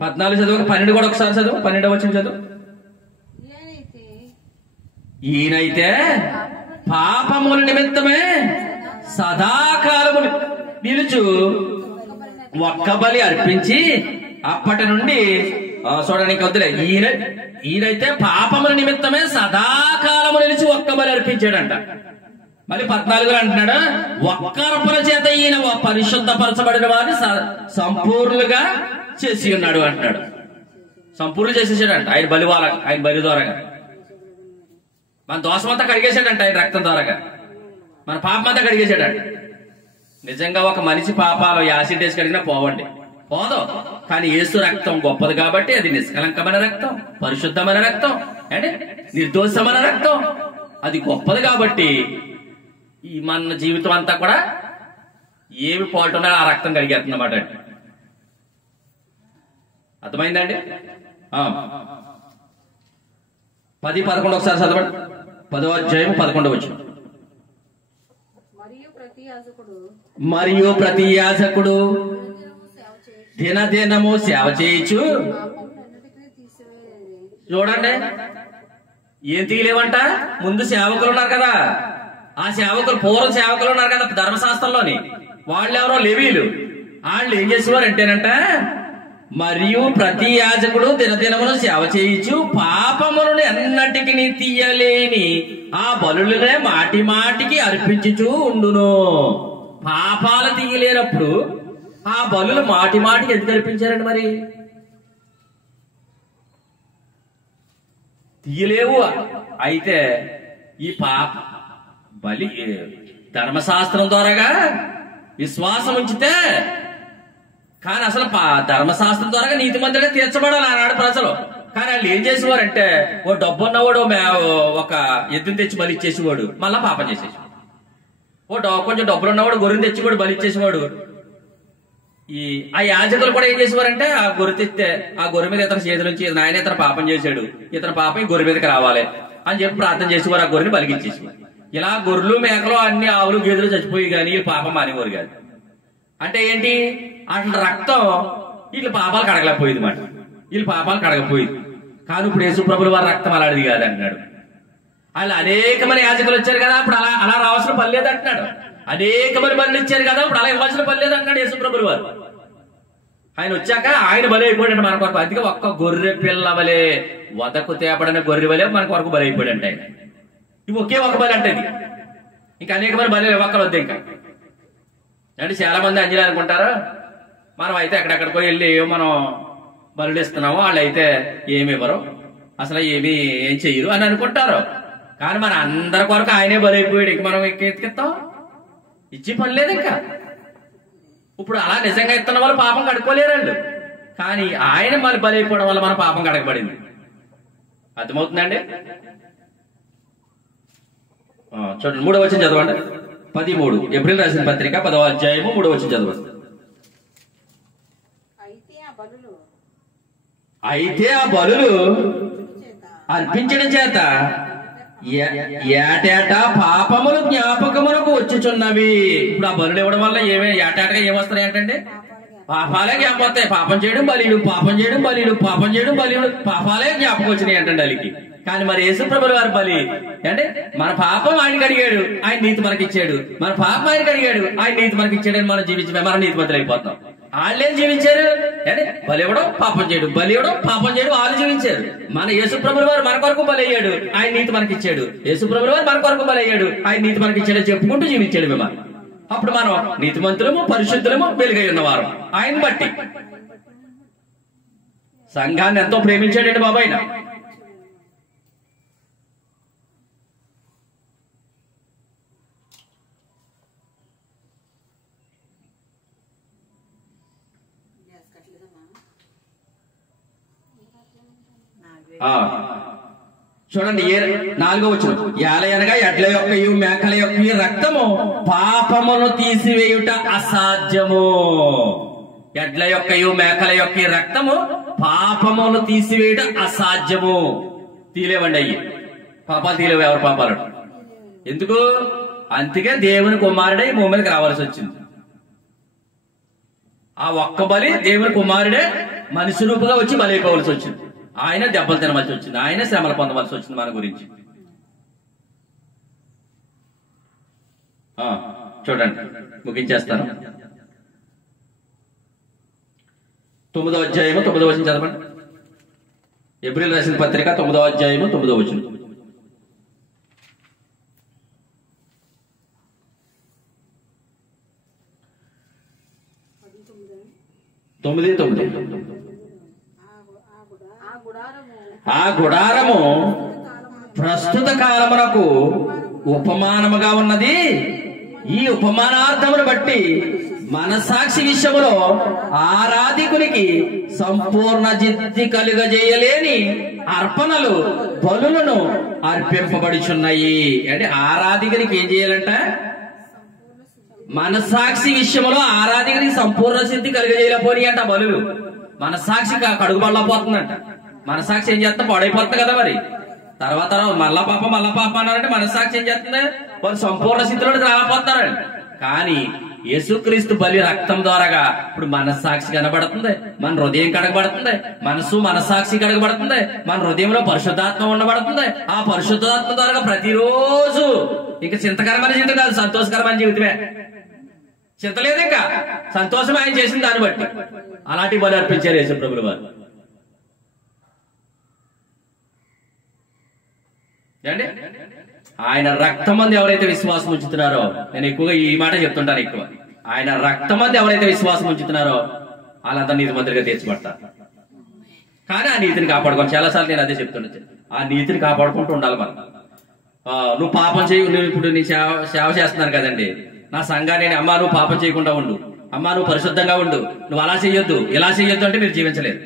14 చదువు, 12 కూడా ఒకసారి చదువు, 12 వచ్చిన చదువు. ఈయనైతే పాపముల నిమిత్తమే సదాకాలము నిలుచు ఒక్క బలి అర్పించి అప్పటి నుండి చూడడానికి వద్దులే, ఈయనైతే పాపముల నిమిత్తమే సదాకాలము నిలిచి ఒక్క బలి అర్పించాడంట. మళ్ళీ 14 అంటున్నాడు, ఒక్క అర్పణ చేత ఈయన పరిశుద్ధపరచబడిన వారిని సంపూర్ణులుగా చేసి ఉన్నాడు అంటున్నాడు. సంపూర్ణ చేసేసాడంట ఆయన బలి వాళ్ళ, ఆయన బలి ద్వారాగా. మన దోషమంతా కడిగేశాడంట ఆయన రక్తం ద్వారాగా, మన పాపమంతా కడిగేశాడంట. నిజంగా ఒక మనిషి పాపాలు యాసిడ్ వేసి కడిగినా పోవండి, పోదు. కానీ యేసు రక్తం గొప్పది కాబట్టి అది నిష్కలంకమైన రక్తం, పరిశుద్ధమైన రక్తం, అంటే నిర్దోషమైన రక్తం, అది గొప్పది కాబట్టి ఈ మన జీవితం అంతా కూడా ఏమి ఫాల్ట్ ఉన్నా ఆ రక్తం కడిగేస్తుందన్నమాట. అర్థమైందండి? 10-11 ఒకసారి చదవండి. 10వ అధ్యాయం 11 వచ్చిన. మరియు ప్రతి యాజకుడు దినదినము సేవ చేయొచ్చు. చూడండి, ఏం తీయలేవంట. ముందు సేవకులు ఉన్నారు కదా, ఆ సేవకులు పూర్వ సేవకులు ఉన్నారు కదా ధర్మశాస్త్రంలోని, వాళ్ళు ఎవరో లేవీలు. వాళ్ళు ఏం చేసేవారు అంటేనంట, మరియు ప్రతి యాజకుడు దినదినమును సేవ చేయొచ్చు, పాపములను ఎన్నటికి తీయలేని ఆ బలులనే మాటి మాటికి అర్పించుచూ ఉండును. పాపాలు తీయలేనప్పుడు ఆ బలులు మాటి మాటికి ఎందుకు అర్పించారండి? మరి తీయలేవు. అయితే ఈ బలి ధర్మశాస్త్రం ద్వారాగా విశ్వాసం ఉంచితే, కానీ అసలు ధర్మశాస్త్రం ద్వారా నీతిమంతుడిగా తీర్చబడాలి ఆనాడు ప్రజలు. కానీ వాళ్ళు ఏం చేసేవారంటే, ఓ డబ్బు ఉన్నవాడు ఒక ఎద్దుని తెచ్చి బలి ఇచ్చేసేవాడు, మళ్ళా పాపం చేసేసేవాడు. కొంచెం డబ్బులు ఉన్నవాడు గొర్రెని తెచ్చి కూడా బలి ఇచ్చేసేవాడు. ఆ యాజకులు కూడా ఏం చేసేవారంటే, ఆ గొర్రె తెస్తే ఆ గొర్రె మీద ఇతను చేతి నుంచి నాయన ఇతను పాపం చేశాడు, ఇతను పాపం ఈ గొర్రె మీదకి రావాలి అని చెప్పి ప్రార్థన చేసేవారు. ఆ గొర్రెని బలిగిచ్చేసేవారు. ఇలా గొర్రెలు మేకలు అన్ని ఆవులు గేదెలు చచ్చిపోయి కానీ పాపం మానేవారు కాదు. అంటే ఏంటి? అట్లా రక్తం వీళ్ళు పాపాలు కడగలేకపోయింది మాట, వీళ్ళు పాపాలు కడగపోయింది. కానీ ఇప్పుడు యేసు ప్రభుల వారి రక్తం అలాంటిది కాదు అంటున్నాడు. వాళ్ళు అనేక మంది యాజకులు వచ్చారు కదా, ఇప్పుడు అలా రావాల్సిన పని లేదు అంటున్నాడు. అనేక మంది బలి ఇచ్చారు కదా, ఇప్పుడు అలా ఇవ్వాల్సిన పని లేదు అంటున్నాడు యేసు ప్రభుల వారు. ఆయన వచ్చాక ఆయన బలి అయిపోయాడు మన కొరకు. అందుకే ఒక్క గొర్రె పిల్ల వలే, వదకు తేపడని గొర్రె వలే మన కొరకు బలి అయిపోయాడు ఆయన. ఇవి ఒకే ఒక బలి అంటే ఇది. ఇంకా అనేక మంది బలి ఇవ్వక్కలొద్దు. ఇంకా అంటే చాలా మంది అంజలి అనుకుంటారు, మనం అయితే ఎక్కడెక్కడికో వెళ్ళి మనం బలులు ఇస్తున్నాము, వాళ్ళు అయితే ఏమి ఇవ్వరు, అసలు ఏం చెయ్యరు అని అనుకుంటారు. కానీ మన అందరి కొరకు ఆయనే బలి అయిపోయాడు. ఇంక మనం ఎత్తికిస్తాం, ఇచ్చి పని లేదు ఇంకా. ఇప్పుడు అలా నిజంగా ఇస్తున్న వాళ్ళు పాపం కడుక్కోలేరండి. కానీ ఆయన మరి బలి అయిపోవడం వల్ల మన పాపం కడగబడింది. అర్థమవుతుందండి? చూడండి, 3వ వచనం చదవండి. 13 ఏప్రిల్ రాసిన పత్రిక 10వ అధ్యాయము 3వ వచనం చదవండి. అయితే ఆ బలులు అర్పించడం చేత ఏటేటా పాపములు జ్ఞాపకములకు వచ్చుచున్నవి. ఇప్పుడు ఆ బలులు ఇవ్వడం వల్ల ఏటేటగా ఏమొస్తాయి ఏంటంటే పాపాలే జ్ఞాపకం వస్తాయి. పాపం చేయడం బలీడు, పాపం చేయడం బలీడు, పాపం చేయడం బలీడు, పాపాలే జ్ఞాపకం వచ్చినాయి అంటే వాళ్ళకి. కానీ మరి యేసు ప్రభుల వారి బలి అంటే మన పాపం ఆయనకి అడిగాడు, ఆయన నీతి మనకి ఇచ్చాడు. మన పాపం ఆయనకి అడిగాడు, ఆయన నీతి మనకి ఇచ్చాడని మనం జీవించమే, మన నీతి మంతులు అయిపోతాం. వాళ్ళేం జీవించారు అంటే బలి ఇవ్వడం, పాపం చేయడం, బలి ఇవ్వడం, పాపం చేయడం, వాళ్ళు జీవించారు. మన యేసు ప్రభుల వారు మన కొరకు బలి అయ్యాడు, ఆయన నీతి మనకి ఇచ్చాడు. యేసు ప్రభుల వారు మన కొరకు బలి అయ్యాడు, ఆయన నీతి మనకి ఇచ్చాడు చెప్పుకుంటూ జీవించాడు మేము. అప్పుడు మనం నీతిమంతులము, పరిశుద్ధులము, వెలుగై ఉన్నవారు ఆయన బట్టి. సంఘాన్ని ఎంతో ప్రేమించాడండి బాబు ఆయన. చూడండి 4వ వచనం, ఏలయనగా ఎడ్ల యొక్కయు మేకల యొక్కయు రక్తము పాపమును తీసివేయుట అసాధ్యము. ఎడ్ల యొక్కయు మేకల యొక్క రక్తము పాపమును తీసివేయుట అసాధ్యము. తీలేవండి అయ్యి పాపాలు తీలేవు, ఎవరి పాపాలు. ఎందుకు? అందుకే దేవుని కుమారుడే ఈ భూమి మీదకి రావాల్సి వచ్చింది. ఆ ఒక్క బలి దేవుని కుమారుడే మనిషి రూపంగా వచ్చి బలైపోవలసి వచ్చింది. ఆయన దెబ్బలు తినవలసి వచ్చింది, ఆయన శ్రమలు పొందవలసి వచ్చింది మన గురించి. చూడండి, ముగించేస్తాను. 9వ అధ్యాయము 9వ వచనం చదవండి. ఎబ్రిల్ రాసిన పత్రిక 9వ అధ్యాయము 9వ వచనం. 9:9. ఆ గుడారము ప్రస్తుత కాలమునకు ఉపమానముగా ఉన్నది. ఈ ఉపమానార్థమును బట్టి మనసాక్షి విషయములో ఆరాధికునికి సంపూర్ణ జిద్ది కలుగజేయలేని అర్పణలు బలులను అర్పింపబడుచున్నాయి. అంటే ఆరాధికునికి ఏం చేయాలంట? మనసాక్షి విషయంలో ఆరాధికునికి సంపూర్ణ సిద్ధి కలుగజేయలేపోని అంట బలులు. మనసాక్షి కడుగుబడలేకపోతుందంట. మనసాక్షి ఏం చేస్తా? పాడైపోతుంది కదా. మరి తర్వాత మళ్ళా పాప అన్నారంటే మనసాక్షి ఏం చేస్తుంది? వాళ్ళు సంపూర్ణ స్థితిలోకి రాకపోతున్నారండి. కానీ యేసుక్రీస్తు బలి రక్తం ద్వారాగా ఇప్పుడు మనస్సాక్షి కనబడుతుంది, మన హృదయం కడగబడుతుంది, మనస్సాక్షి కడగబడుతుంది, మన హృదయంలో పరిశుద్ధాత్మ ఉండబడుతుంది. ఆ పరిశుద్ధాత్మ ద్వారా ప్రతిరోజు ఇంకా చింతకరమైన జీవితం కాదు, సంతోషకరమైన జీవితమే. చింత లేదు, ఇంకా సంతోషం ఆయన చేసిన దాన్ని బట్టి. అలాంటి బలి అర్పించారు యేసు ప్రభుల వారు. ఏండి? ఆయన రక్తమంది ఎవరైతే విశ్వాసం ఉంచుతున్నారో, నేను ఎక్కువగా ఈ మాట చెప్తుంటాను ఎక్కువ, ఆయన రక్తమంది ఎవరైతే విశ్వాసం ఉంచుతున్నారో వాళ్ళంతా నీతిమంతులుగా తీర్చబడతారు. కానీ ఆ నీతిని కాపాడుకోవాలి. చాలాసార్లు నేను అదే చెప్తున్నాను, ఆ నీతిని కాపాడుకుంటూ ఉండాలి మనం. నువ్వు పాపం చేయి, నువ్వు ఇప్పుడు నీ సేవ చేస్తున్నాను కదండి, నా సంఘాన్ని అమ్మా నువ్వు పాపం చేయకుండా ఉండు, అమ్మా నువ్వు పరిశుద్ధంగా ఉండు, నువ్వు అలా చేయొద్దు ఇలా చేయొద్దు అంటే మీరు జీవించలేరు.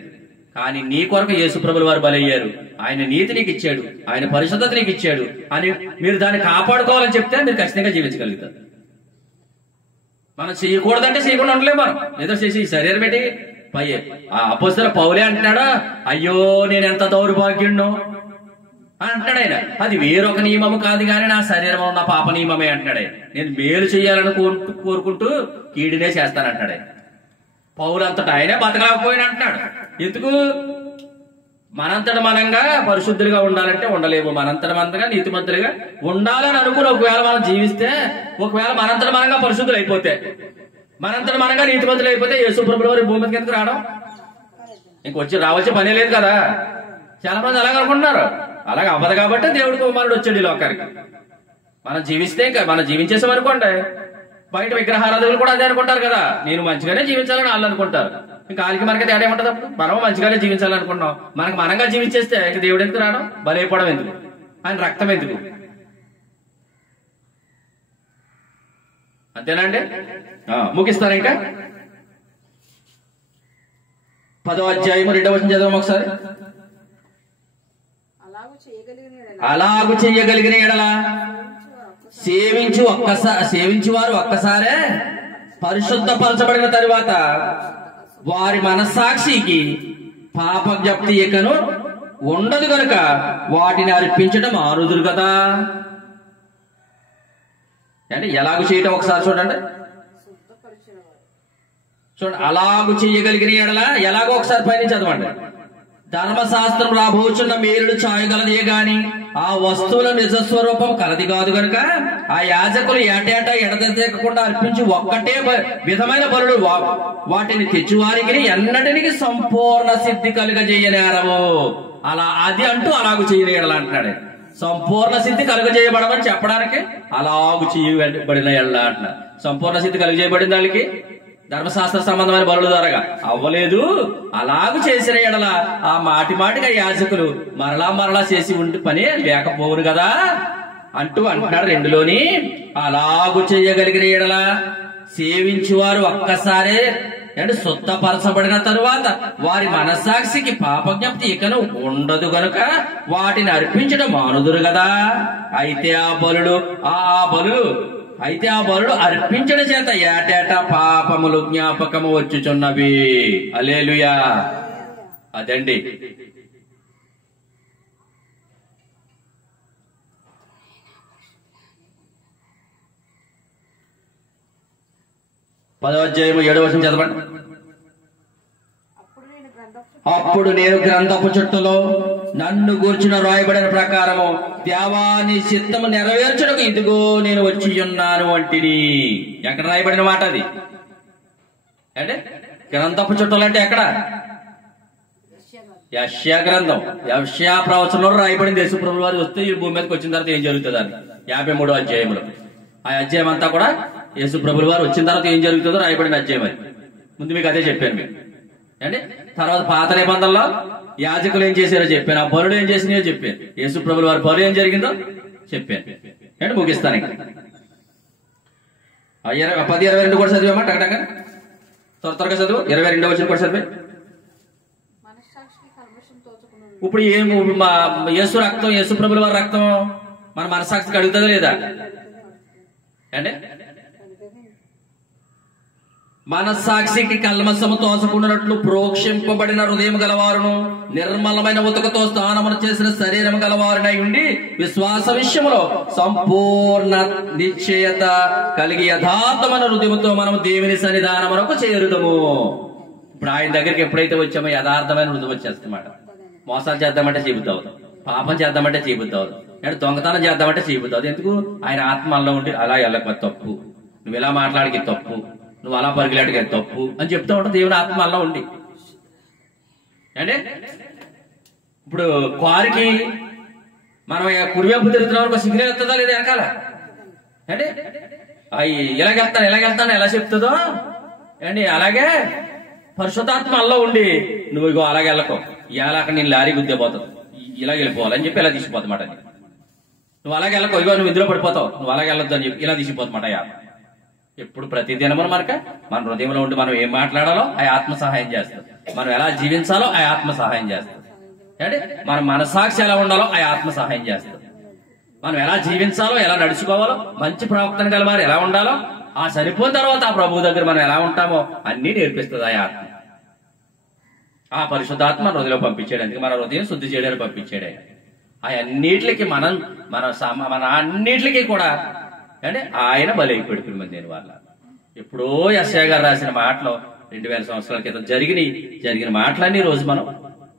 కానీ నీ కొరకు యేసు ప్రభుల వారు బలయ్యారు, ఆయన నీతి నీకు ఇచ్చాడు, ఆయన పరిశుద్ధత నీకు ఇచ్చాడు అని మీరు దాన్ని కాపాడుకోవాలని చెప్తే మీరు ఖచ్చితంగా జీవించగలుగుతారు. మనం చేయకూడదంటే చేయకుండా ఉండలేము. మనం ఏదో చేసి శరీరం పెట్టి అపోస్తలుడైన పౌలే అంటున్నాడా, అయ్యో నేను ఎంత దౌర్భాగ్యుణ్ణో అంటున్నాడు ఆయన. అది వేరొక నియమము కాదు కానీ నా శరీరం ఉన్న పాప నియమమే అంటున్నాడు ఆయన. నేను మేలు చేయాలని కోరుకుంటూ కీడునే చేస్తానంటున్నాడు ఆయన. పౌలు అంతటా ఆయనే బతకలేకపోయిన అంటున్నాడు. ఎందుకు? మనంతట మనంగా పరిశుద్ధులుగా ఉండాలంటే ఉండలేము. మనంతట మనంగా నీతిమంతులుగా ఉండాలని అనుకుని ఒకవేళ మనం జీవిస్తే, ఒకవేళ మనంతట మనంగా పరిశుద్ధులు అయిపోతే, మనంతట మనంగా నీతిమంతులు అయిపోతే యేసు ప్రభువు వారి భూమి కిందకి రావడం రావచ్చే పనే లేదు కదా. చాలా మంది అలాగ అనుకుంటున్నారు. అలాగే అవ్వదు కాబట్టి దేవుడి కుమారుడు వచ్చాడు ఈ లోకానికి. మనం జీవిస్తే, మనం జీవించేసామనుకోండి, బయట విగ్రహారాధకులు కూడా అదే అనుకుంటారు కదా, నేను మంచిగానే జీవించాలని వాళ్ళు అనుకుంటారు. ఇంకా వాళ్ళకి మనకి తేడా ఏమంటది? అప్పుడు మనం మంచిగానే జీవించాలనుకుంటున్నాం, మనకు మనంగా జీవించేస్తే ఇక దేవుడు ఎందుకు రావడం, బలైపోవడం ఎందుకు, ఆయన రక్తం ఎందుకు? అంతేనండి. ముగిస్తారు. ఇంకా 10వ అధ్యాయము 2వ వచనం చదవం ఒకసారి. అలాగు చెయ్యగలిగిన ఎడల సేవించు వారు ఒక్కసారే పరిశుద్ధపరచబడిన తరువాత వారి మనస్సాక్షికి పాప జ్ఞప్తి ఇకను ఉండదు కనుక వాటిని అర్పించడం ఆరుదురు కదా. అంటే ఎలాగూ చేయటం ఒకసారి చూడండి. అలాగు చెయ్యగలిగిన ఎడల ఎలాగో ఒకసారి పైన చదవండి. ధర్మశాస్త్రం రాబోచున్న మేలుడు చాయగలదే గాని ఆ వస్తువుల నిజస్వరూపం కలది కాదు గనుక ఆ యాజకులు ఏటేటా ఎడతెక్కకుండా అర్పించి ఒక్కటే విధమైన బలులు వాటిని తెచ్చువారికి ఎన్నటికి సంపూర్ణ సిద్ధి కలుగజేయనేరవు. అలా అది అంటూ అలాగు చేయలేడలా అంటున్నాడు. సంపూర్ణ సిద్ధి కలుగజేయబడమని చెప్పడానికి అలాగు చేయబడిన ఎడల అంటున్నారు. సంపూర్ణ సిద్ధి కలుగజేయబడిన దానికి ధర్మశాస్త్ర సంబంధమైన బలుల ద్వారా అవ్వలేదు. అలాగూ చేసిన ఎడల ఆ మాటిగా యాజకులు మరలా చేసి ఉండి పని లేకపోవును కదా అంటున్నాడు 2లోని. అలాగూ చేయగలిగిన ఎడల సేవించువారు ఒక్కసారే అంటే శుద్ధపరచబడిన తరువాత వారి మనస్సాక్షికి పాపజ్ఞప్తి ఇకను ఉండదు గనుక వాటిని అర్పించడం మానుదురు కదా. అయితే ఆ బలులు అర్పించడం చేత ఏటేటా పాపములు జ్ఞాపకము వచ్చుచున్నవి. హల్లెలూయా. అదండి. పదవ అధ్యాయము 7వ వచనం చదవండి. అప్పుడు నేను గ్రంథపు చుట్టలో నన్ను గూర్చిన రాయబడిన ప్రకారము దేవాని చిత్తము నెరవేర్చడానికి ఇదిగో నేను వచ్చి ఉన్నాను అంటిని. ఎక్కడ రాయబడిన మాట అది? అంటే గ్రంథపు చుట్టలు అంటే ఎక్కడ? యెషయా గ్రంథం, యెషయా ప్రవచనంలో రాయబడింది. యేసుప్రభువు వారు వస్తే ఈ భూమి మీదకి వచ్చిన తర్వాత ఏం జరుగుతుంది అని 53వ అధ్యాయంలో. ఆ అధ్యాయం అంతా కూడా యేసుప్రభువు వారు వచ్చిన తర్వాత ఏం జరుగుతుందో రాయబడిన అధ్యాయం అది. ముందు మీకు అదే చెప్పాను మీకు. అంటే తర్వాత పాత నిబంధనలో యాజకులు ఏం చేశారో చెప్పాను, ఆ బలుడు ఏం చేసినాయో చెప్పాను, యేసుప్రభువు వారి బలు ఏం జరిగిందో చెప్పాను. అంటే ముగిస్తాను ఇంకా. 10:22 కూడా చదివామా? టగటగా త్వరగా చదువు. 22వ వచనం కూడా చదివా. ఇప్పుడు యేసు రక్తం, యేసుప్రభువు వారి రక్తం మన మనసాక్షికి అడుగుతుందా లేదా? అంటే మనస్సాక్షికి కల్మసము తోచకుండానట్లు ప్రోక్షింపబడిన హృదయం గలవారును నిర్మలమైన ఉతకతో స్నానమును చేసిన శరీరం గలవారునై ఉండి విశ్వాస విషయంలో సంపూర్ణ నిశ్చయత కలిగి యథార్థమైన హృదయముతో మనము దేవుని సన్నిధానమునకు చేరుదము. ఇప్పుడు ఆయన దగ్గరికి ఎప్పుడైతే వచ్చామో యథార్థమైన హృదయం వచ్చేస్తమాట. మోసాలు చేద్దామంటే చేయబుద్ధి అవ్వదు, పాపం చేద్దామంటే చేయబుద్ధి అవ్వదు, అంటే దొంగతనం చేద్దామంటే చేయబుద్ధి అవ్వదు. ఎందుకు? ఆయన ఆత్మలో ఉండి అలా వెళ్ళక తప్పు, నువ్వు ఇలా మాట్లాడికి తప్పు, నువ్వు అలా పరిగెలటికి తప్పు అని చెప్తూ ఉంటావు దేవుని ఆత్మల్లో ఉండి. అంటే ఇప్పుడు కారుకి మనం కుడివైపు తిరుగుతున్న వరకు సిగ్నల్ వస్తుందా లేదా వెనకాల? అంటే ఇలాగెళ్తాను ఎలా చెప్తుందో అండి. అలాగే పరిశుద్ధాత్మ అల్లో ఉండి నువ్వు ఇగో అలాగే వెళ్ళకో, ఇలా నేను లారీ గుద్దే పోతావు, ఇలా వెళ్ళిపోవాలని చెప్పి ఇలా తీసిపోతామాట. నువ్వు అలాగే వెళ్ళకో, ఇగో నువ్వు ఇందులో పడిపోతావు, నువ్వు అలాగే వెళ్ళొద్దు అని చెప్పి ఇలా తీసిపోతామాట. ఎప్పుడు ప్రతి దినమును మన హృదయంలో ఉండి మనం ఏం మాట్లాడాలో ఆ ఆత్మ సహాయం చేస్తుంది, మనం ఎలా జీవించాలో ఆ ఆత్మ సహాయం చేస్తుంది, అంటే మన మనసాక్షి ఎలా ఉండాలో ఆ ఆత్మ సహాయం చేస్తుంది, మనం ఎలా జీవించాలో ఎలా నడుచుకోవాలో మంచి ప్రవర్తన గల వారు ఎలా ఉండాలో ఆ చనిపోయిన తర్వాత ఆ ప్రభువు దగ్గర మనం ఎలా ఉంటామో అన్ని నేర్పిస్తుంది ఆ ఆత్మ. ఆ పరిశుద్ధాత్మ మన హృదయంలో పంపించాడు, అందుకే మన హృదయం శుద్ధి చేయడానికి పంపించాడు. ఆ అన్నిటికి మన అన్నిటికీ కూడా అంటే ఆయన బలైపోయాడు ప్రియమైన వాళ్ళ. ఎప్పుడో యెషయా గారు రాసిన మాటలు 2000 సంవత్సరాల క్రితం జరిగిన మాటలన్నీ రోజు మనం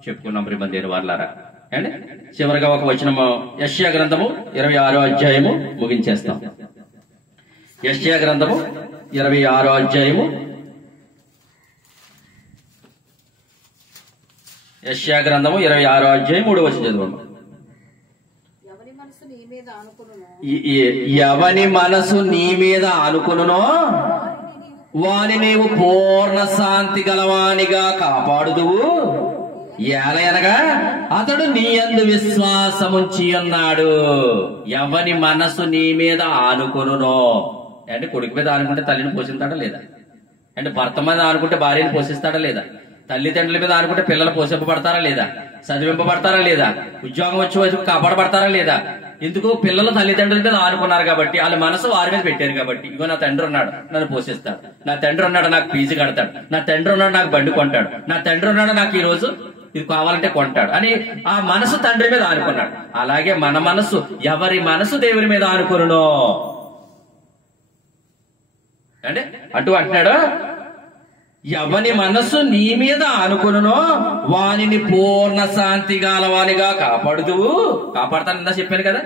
చెప్పుకున్నాం ప్రియమైన వాళ్ళారా. అంటే చివరిగా ఒక వచనము యెషయా గ్రంథము 26వ అధ్యాయము ముగించేస్తాం. యెషయా గ్రంథము 26వ అధ్యాయము, యెషయా గ్రంథము 26వ అధ్యాయం 3వ వచనం చదువు. ఎవని మనసు నీ మీద అనుకునునో వాని నీవు పూర్ణ శాంతి గలవానిగా కాపాడుదువు. ఏలయనగా అతడు నీ యందు విశ్వాసముంచి ఉన్నాడు. ఎవని మనసు నీ మీద ఆనుకొనునో అంటే కొడుకు మీద ఆనుకుంటే తల్లిని పోషిస్తాడా లేదా? అంటే భర్త మీద ఆనుకుంటే భార్యను పోషిస్తాడా లేదా? తల్లిదండ్రుల మీద ఆనుకుంటే పిల్లలు పోషింపబడతారా లేదా? చదివింపబడతారా లేదా? ఉద్యోగం వచ్చి కాపాడబడతారా లేదా? ఎందుకు? పిల్లలు తల్లిదండ్రుల మీద ఆనుకున్నారు కాబట్టి, వాళ్ళ మనసు వారి మీద పెట్టారు కాబట్టి. ఇగో నా తండ్రి ఉన్నాడు నన్ను పోషిస్తాడు, నా తండ్రి ఉన్నాడు నాకు ఫీజు కడతాడు, నా తండ్రి ఉన్నాడు నాకు బండి కొంటాడు, నా తండ్రి ఉన్నాడు నాకు ఈ రోజు ఇది కావాలంటే కొంటాడు అని ఆ మనసు తండ్రి మీద ఆనుకున్నాడు. అలాగే మన మనసు, ఎవరి మనసు దేవుని మీద ఆనుకునునో అంటే అంటున్నాడు, ఎవని మనసు నీ మీద ఆనుకునునో వానిని పూర్ణ శాంతి గలవానిగా కాపాడుదువు. కాపాడతానన్నా చెప్పాను కదా.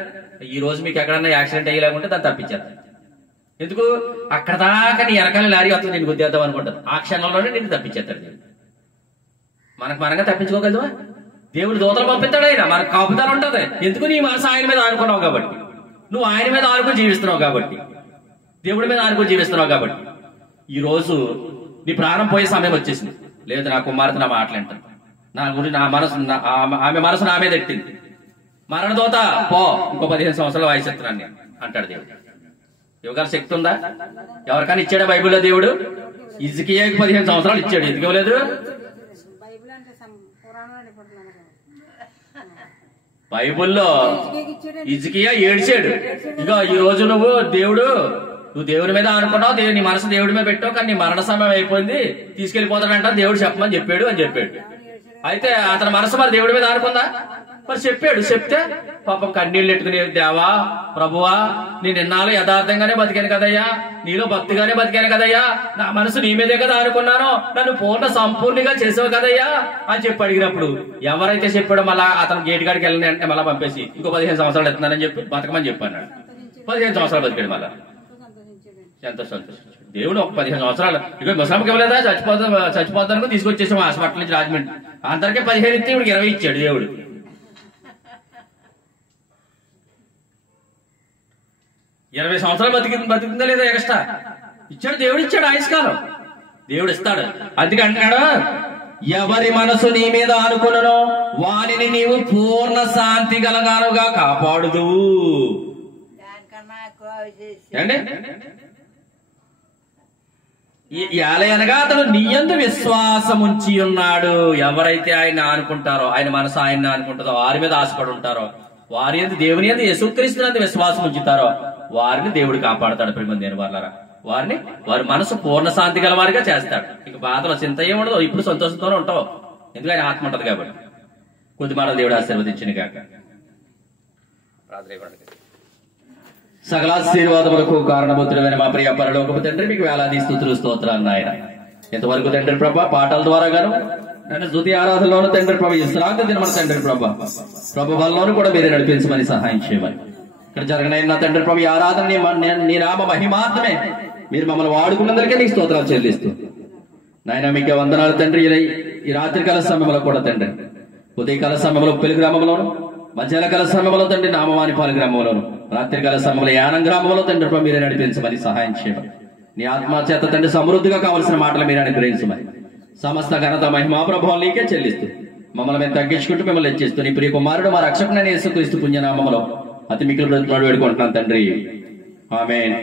ఈ రోజు మీకు ఎక్కడన్నా యాక్సిడెంట్ అయ్యేలాగుంటే దాన్ని తప్పించారు. ఎందుకు? అక్కడ దాకా నీ వెనకాల లారీ వస్తుంది, నేను గుద్దేద్దాం అనుకుంటారు. ఆ క్షణంలోనే నేను తప్పించేస్తాడు. మనంగా తప్పించుకోగలవా? దేవుడు దూతలు పంపిస్తాడు, ఆయన మనకు కాపుతాలు ఉంటది. ఎందుకు? నీ మనసు ఆయన మీద ఆనుకున్నావు కాబట్టి, నువ్వు ఆయన మీద ఆనుకుని జీవిస్తున్నావు కాబట్టి, దేవుడి మీద ఆనుకుని జీవిస్తున్నావు కాబట్టి. ఈ రోజు నీ ప్రాణం పోయే సమయం వచ్చేసింది. లేదు, నా కుమార్తె నా మాటలంటాను, నా గురించి ఆమె మనసు నా మీద ఎట్టింది, మరణదోత పో, ఇంకో 15 సంవత్సరాలు వయసు ఎత్తున్నాను నేను అంటాడు దేవుడు. ఇవ్వగల శక్తి ఉందా? ఎవరికైనా ఇచ్చాడా బైబిల్లో దేవుడు? హిజ్కియాకి 15 సంవత్సరాలు ఇచ్చాడు, ఎందుకు ఇవ్వలేదు? బైబిల్లో హిజ్కియా ఏడ్చాడు. ఇగో ఈ రోజు నువ్వు దేవుడి మీద అనుకున్నావు, నీ మనసు దేవుడి మీద పెట్టావు, కానీ నీ మరణ సమయం అయిపోయింది, తీసుకెళ్లిపోతాడంట, దేవుడు చెప్పమని చెప్పాడు అని చెప్పాడు. అయితే అతని మనసు మరి దేవుడి మీద అనుకుందా? మరి చెప్పాడు. చెప్తే పాపం కన్నీళ్ళు ఎట్టుకుని, దేవా ప్రభువా, నేను ఎన్నాళ్ళు యథార్థంగానే బతికాను కదయ్యా, నీలో భక్తిగానే బతికాను కదయ్యా, నా మనసు నీ మీదే కదా అనుకున్నాను, నన్ను సంపూర్ణంగా చేసావు కదయ్యా అని చెప్పి అడిగినప్పుడు ఎవరైతే చెప్పాడో మళ్ళా అతను గేటు కాడికి వెళ్ళిన అంటే మళ్ళా పంపేసి ఇంకో 15 సంవత్సరాలు ఎత్తున్నానని చెప్పి బతకమని చెప్పాను. 15 సంవత్సరాలు బతికాడు. మళ్ళా ఎంత సంతోషం. దేవుడు ఒక 15 సంవత్సరాలు ఇక ముసలంకి ఇవ్వలేదా? చచ్చిపోతాను తీసుకొచ్చేసాం హాస్పిటల్ నుంచి రాజమండ్రి. అందరికీ 15 ఇస్తే ఇప్పుడు 20 ఇచ్చాడు దేవుడు. ఇరవై సంవత్సరాలు బతికిందా లేదా? ఎక్స్ట్రా ఇచ్చాడు దేవుడు, ఇచ్చాడు ఆయుష్కాలం. దేవుడు ఇస్తాడు. అందుకే అంటున్నాడు, ఎవరి మనసు నీ మీద అనుకున్ననో వానిని నీవు పూర్ణ శాంతి గలగానుగా కాపాడుదు. ఏండి అనగా అతడు నీయందు విశ్వాసం ఉంచి ఉన్నాడు. ఎవరైతే ఆయన అనుకుంటారో, ఆయన మనసు ఆయన అనుకుంటుందో, వారి మీద ఆశపడి ఉంటారో, వారి యందు దేవుని యందు యేసుక్రీస్తునందు విశ్వాసం ఉంచుతారో వారిని దేవుడు కాపాడతాడు. ప్రియమైన వాళ్ళారా, వారి మనసు పూర్ణ శాంతి గల వారిగా చేస్తాడు. ఇక బాధలో చింత ఏముండదు, ఇప్పుడు సంతోషంతోనే ఉంటావు, ఎందుకంటే ఆయన ఆత్మ ఉంటది కాబట్టి. కొద్ది మాటలు దేవుడు ఆశీర్వదించిన గాక. సకలాశీర్వాదములకు కారణభూతుడైన మా ప్రియ పరలోకపు తండ్రి, మీకు వేలాది స్తుతులు స్తోత్రాలు నాయన. ఎంతవరకు తండ్రి ప్రభా పాటల ద్వారా గాను నన్ను స్తుతి ఆరాధనలోను తండ్రి ప్రభా విశ్రాంతి దినమని తండ్రి ప్రభా వల్లలోను కూడా మీరే నడిపించమని సహాయం చేయమని. ఇక్కడ జరగనైనా తండ్రి ప్రభు ఈ ఆరాధన నీ నామ మహిమార్థమే మీరు మమ్మల్ని వాడుకున్నందుకే నీకు స్తోత్రాలు చెల్లిస్తూ నాయన మీకే వందనాలు తండ్రి. ఈ రాత్రికాల సమయంలో కూడా తండ్రి, ఉదయకాల సమయంలో పెళ్లి గ్రామంలోను, మధ్యాహ్నకాల సమయంలో తండ్రి నామవానిపాలెం గ్రామంలోను, రాత్రికాల సమయంలో యానం గ్రామంలో తండ్రి ప్రభు మీరే నడిపించమని సహాయం చేయమని. నీ ఆత్మ చేత తండ్రి సమృద్ధిగా కావలసిన మాటలు మీరు అనుగ్రహించమని సమస్త ఘనత మహిమా ప్రభావం నీకే చెల్లిస్తూ మమ్మల్ని మేము తగ్గించుకుంటూ మిమ్మల్ని హెచ్చిస్తూ నీ ప్రియ కుమారుడు మా రక్షకుడైన యేసుక్రీస్తు పుణ్యనామములో అతి మిక్కిలి బ్రతుకులాడు వేడుకుంటున్నాను తండ్రి. ఆమేన్.